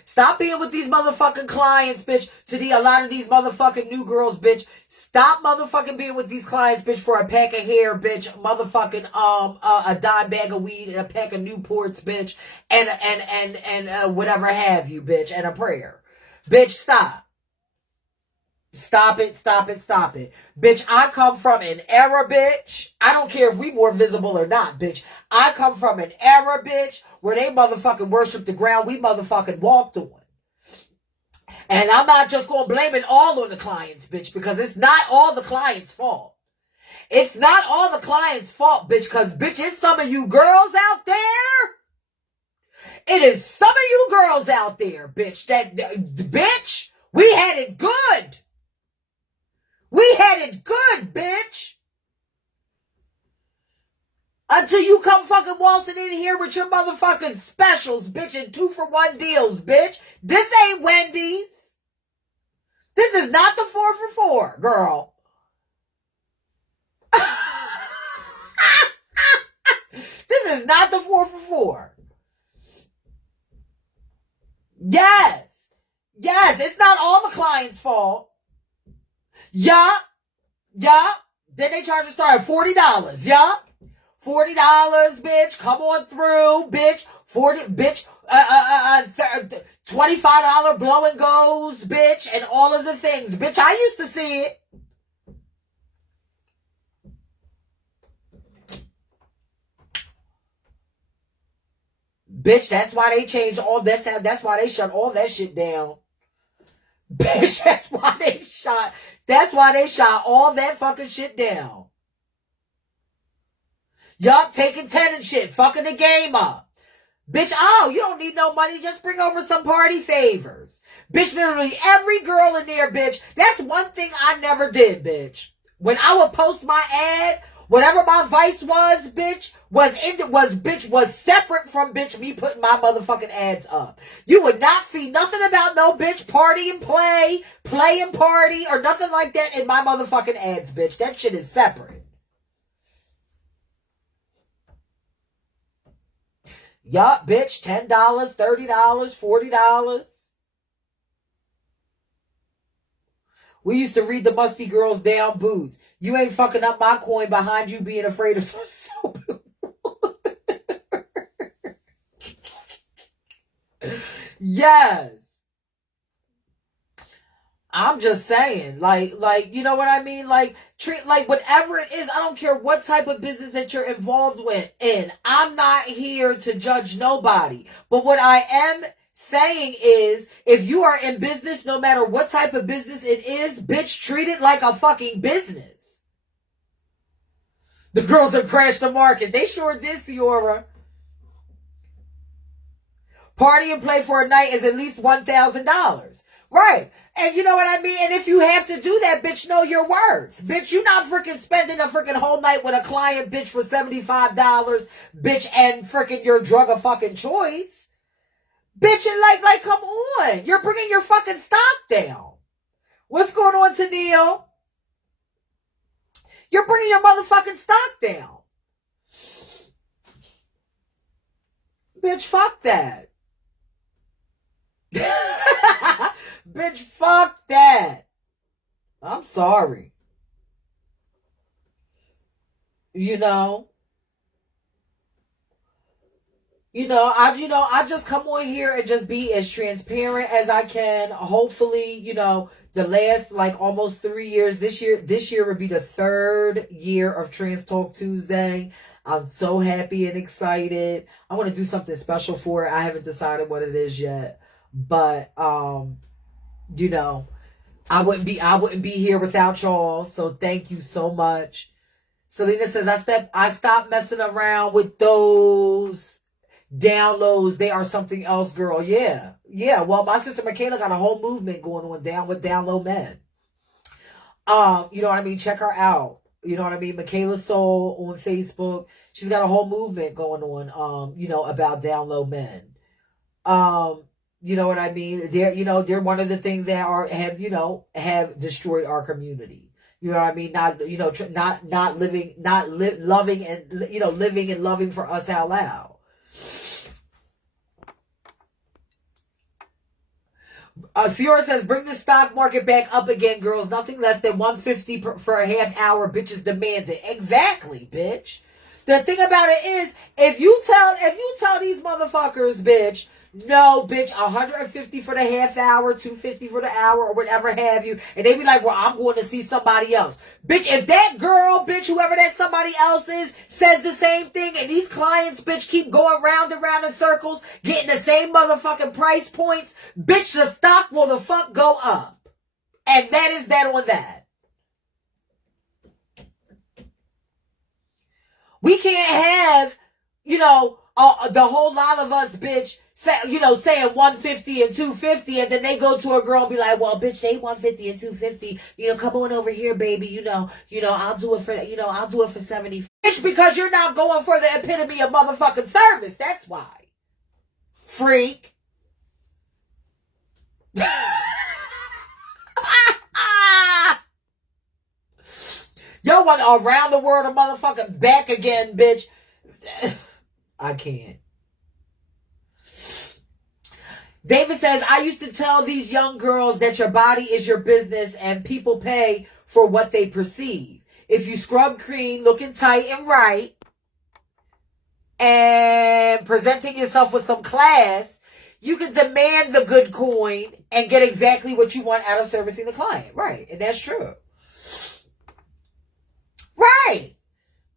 Stop being with these motherfucking clients, bitch. A lot of these motherfucking new girls, bitch. Stop motherfucking being with these clients, bitch, for a pack of hair, bitch. Motherfucking a dime bag of weed and a pack of Newports, bitch, and whatever have you, bitch, and a prayer, bitch. Stop. Stop it. Bitch, I come from an era, bitch. I don't care if we more visible or not, bitch. I come from an era, bitch, where they motherfucking worship the ground we motherfucking walked on. And I'm not just going to blame it all on the clients, bitch, because it's not all the clients' fault. It's not all the clients' fault, bitch, because, bitch, it's some of you girls out there. It is some of you girls out there, bitch, bitch, we had it good. We had it good, bitch. Until you come fucking waltzing in here with your motherfucking specials, bitch, and 2-for-1 deals, bitch. This ain't Wendy's. This is not the 4 for 4, girl. This is not the 4 for 4. Yes, it's not all the client's fault. Yeah. Then they charge to start at $40. Yeah. $40, bitch. Come on through, bitch. $25 blow and goes, bitch, and all of the things. Bitch, I used to see it. Bitch, that's why they changed all that. That's why they shut all that shit down. Bitch, that's why they shot all that fucking shit down. Yup, taking 10 and shit, fucking the game up. Bitch, you don't need no money, just bring over some party favors. Bitch, literally every girl in there, bitch, that's one thing I never did, bitch. When I would post my ad, whatever my vice was, bitch, was separate from, bitch, me putting my motherfucking ads up. You would not see nothing about no, bitch, party and play and party, or nothing like that in my motherfucking ads, bitch. That shit is separate. Yup, bitch, $10, $30, $40. We used to read the musty girls down boots. You ain't fucking up my coin behind you being afraid of some soap. Yes. I'm just saying, like, you know what I mean? Like, treat, like, whatever it is, I don't care what type of business that you're involved in. I'm not here to judge nobody. But what I am saying is, if you are in business, no matter what type of business it is, bitch, treat it like a fucking business. The girls that crashed the market. They sure did, Ciora. Party and play for a night is at least $1,000. Right. And you know what I mean? And if you have to do that, bitch, know your worth. Bitch, you not freaking spending a freaking whole night with a client, bitch, for $75, bitch, and freaking your drug of fucking choice. Bitch, and like, come on. You're bringing your fucking stock down. What's going on, Tennille? You're bringing your motherfucking stock down. Bitch, fuck that. Bitch, fuck that. I'm sorry. I just come on here and just be as transparent as I can. Hopefully, the last like almost 3 years, this year would be the 3rd year of Trans Talk Tuesday. I'm so happy and excited. I want to do something special for it. I haven't decided what it is yet. But I wouldn't be here without y'all. So thank you so much. Selena says I stopped messing around with those downloads. They are something else, girl. Yeah. Well, my sister Michaela got a whole movement going on down with Down Low Men. You know what I mean? Check her out. You know what I mean? Michaela Soul on Facebook. She's got a whole movement going on, about Down Low Men. You know what I mean? They're one of the things that have destroyed our community. You know what I mean? Loving and loving for us out loud. Ciora says, bring the stock market back up again, girls. Nothing less than $150 for a half hour. Bitches demanded. Exactly, bitch. The thing about it is, if you tell these motherfuckers, bitch, no, bitch, $150 for the half hour, $250 for the hour, or whatever have you, and they be like, well, I'm going to see somebody else. Bitch, if that girl, bitch, whoever that somebody else is, says the same thing, and these clients, bitch, keep going round and round in circles, getting the same motherfucking price points, bitch, the stock will the fuck go up. And that is that on that. We can't have, the whole lot of us, bitch, saying 150 and 250, and then they go to a girl and be like, well, bitch, they 150 and 250. Come on over here, baby. I'll do it for 70. Bitch, because you're not going for the epitome of motherfucking service. That's why. Freak. Yo want around the world a motherfucking back again, bitch. I can't. David says, I used to tell these young girls that your body is your business and people pay for what they perceive. If you scrub clean, looking tight and right, and presenting yourself with some class, you can demand the good coin and get exactly what you want out of servicing the client. Right. And that's true. Right.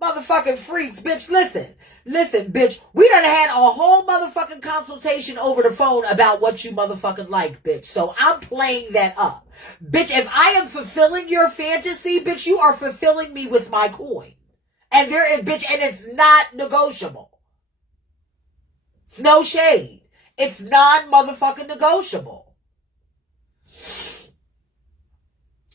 Motherfucking freaks, bitch. Listen, bitch. We done had a whole motherfucking consultation over the phone about what you motherfucking like, bitch. So I'm playing that up. Bitch, if I am fulfilling your fantasy, bitch, you are fulfilling me with my coin. And there is, bitch, and it's not negotiable. It's no shade. It's non-motherfucking negotiable.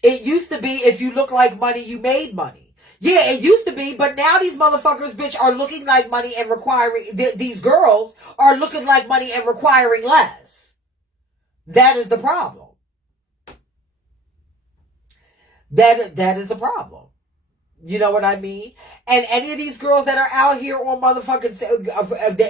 It used to be if you look like money, you made money. Yeah, it used to be, but now these motherfuckers, bitch, are looking like money and requiring, these girls are looking like money and requiring less. That is the problem. That is the problem. You know what I mean? And any of these girls that are out here on motherfucking,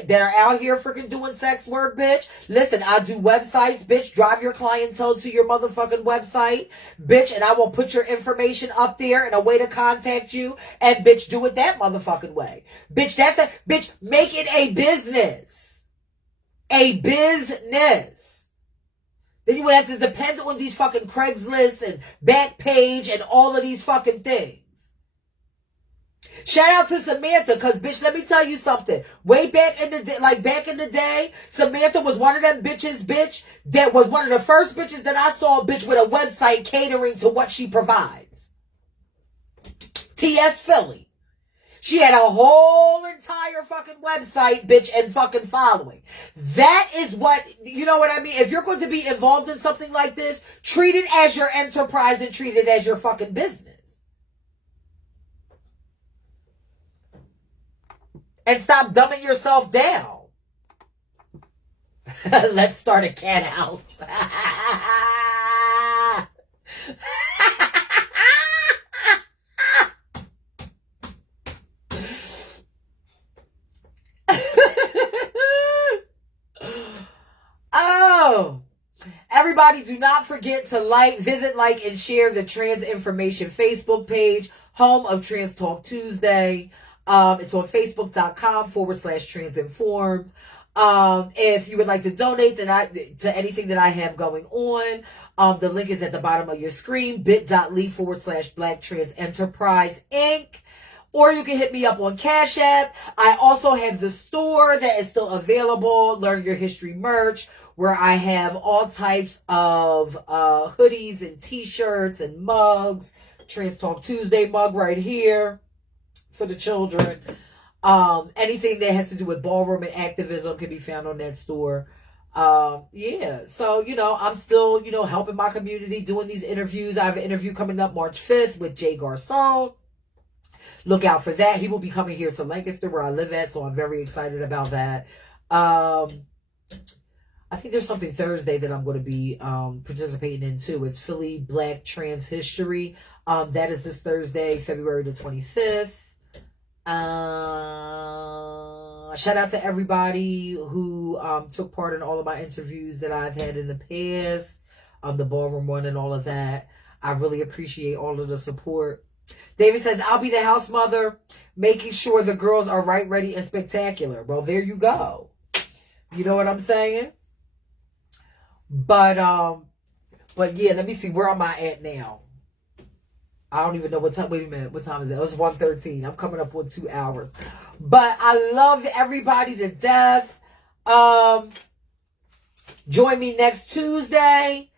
that are out here freaking doing sex work, bitch. Listen, I do websites, bitch. Drive your clientele to your motherfucking website, bitch. And I will put your information up there and a way to contact you. And bitch, do it that motherfucking way. Bitch, bitch, make it a business. A business. Then you would have to depend on these fucking Craigslist and Backpage and all of these fucking things. Shout out to Samantha, because, bitch, let me tell you something. Way back in the day, back in the day, Samantha was one of them bitches, bitch, that was one of the first bitches that I saw, bitch, with a website catering to what she provides. TS Philly. She had a whole entire fucking website, bitch, and fucking following. That is what, you know what I mean? If you're going to be involved in something like this, treat it as your enterprise and treat it as your fucking business. And stop dumbing yourself down. Let's start a cat house. Oh. Everybody, do not forget to visit, and share the Transinformation Facebook page, home of Trans Talk Tuesday. It's on facebook.com/transinformed. If you would like to donate to anything that I have going on, the link is at the bottom of your screen, bit.ly/Black Trans Enterprise Inc. Or you can hit me up on Cash App. I also have the store that is still available, Learn Your History merch, where I have all types of hoodies and t-shirts and mugs. Trans Talk Tuesday mug right here for the children. Anything that has to do with ballroom and activism can be found on that store. Yeah, so, I'm still, helping my community, doing these interviews. I have an interview coming up March 5th with Jay Garcon. Look out for that. He will be coming here to Lancaster, where I live at, so I'm very excited about that. I think there's something Thursday that I'm going to be participating in too. It's Philly Black Trans History. That is this Thursday, February the 25th. Shout out to everybody who took part in all of my interviews that I've had in the past, the ballroom one and all of that. I really appreciate all of the support. David says, I'll be the house mother, making sure the girls are right, ready, and spectacular. Well, there you go. You know what I'm saying? But yeah, let me see. Where am I at now? I don't even know what time. Wait a minute. What time is it? It's 1:13. I'm coming up on 2 hours. But I love everybody to death. Join me next Tuesday.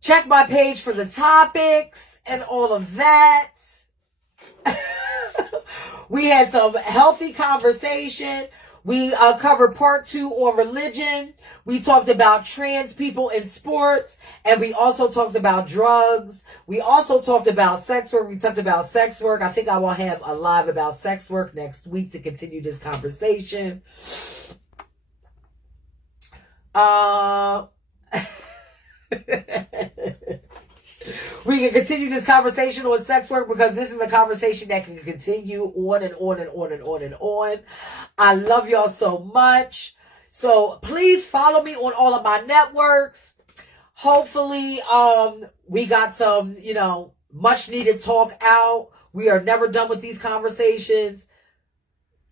Check my page for the topics and all of that. We had some healthy conversation. We covered part 2 on religion. We talked about trans people in sports. And we also talked about drugs. We also talked about sex work. We talked about sex work. I think I will have a live about sex work next week to continue this conversation. We can continue this conversation on sex work because this is a conversation that can continue on and on and on and on and on. I love y'all so much. So please follow me on all of my networks. Hopefully, we got some, much needed talk out. We are never done with these conversations.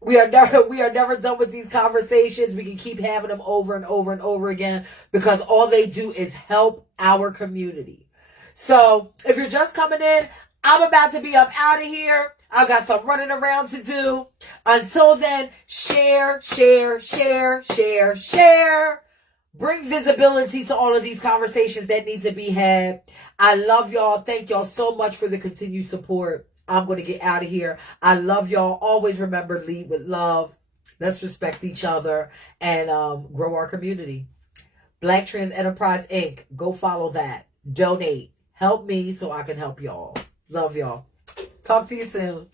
We are never done with these conversations. We can keep having them over and over and over again because all they do is help our community. So if you're just coming in, I'm about to be up out of here. I've got some running around to do. Until then, share. Bring visibility to all of these conversations that need to be had. I love y'all. Thank y'all so much for the continued support. I'm going to get out of here. I love y'all. Always remember, lead with love. Let's respect each other and grow our community. Black Trans Enterprise Inc. Go follow that. Donate. Help me so I can help y'all. Love y'all. Talk to you soon.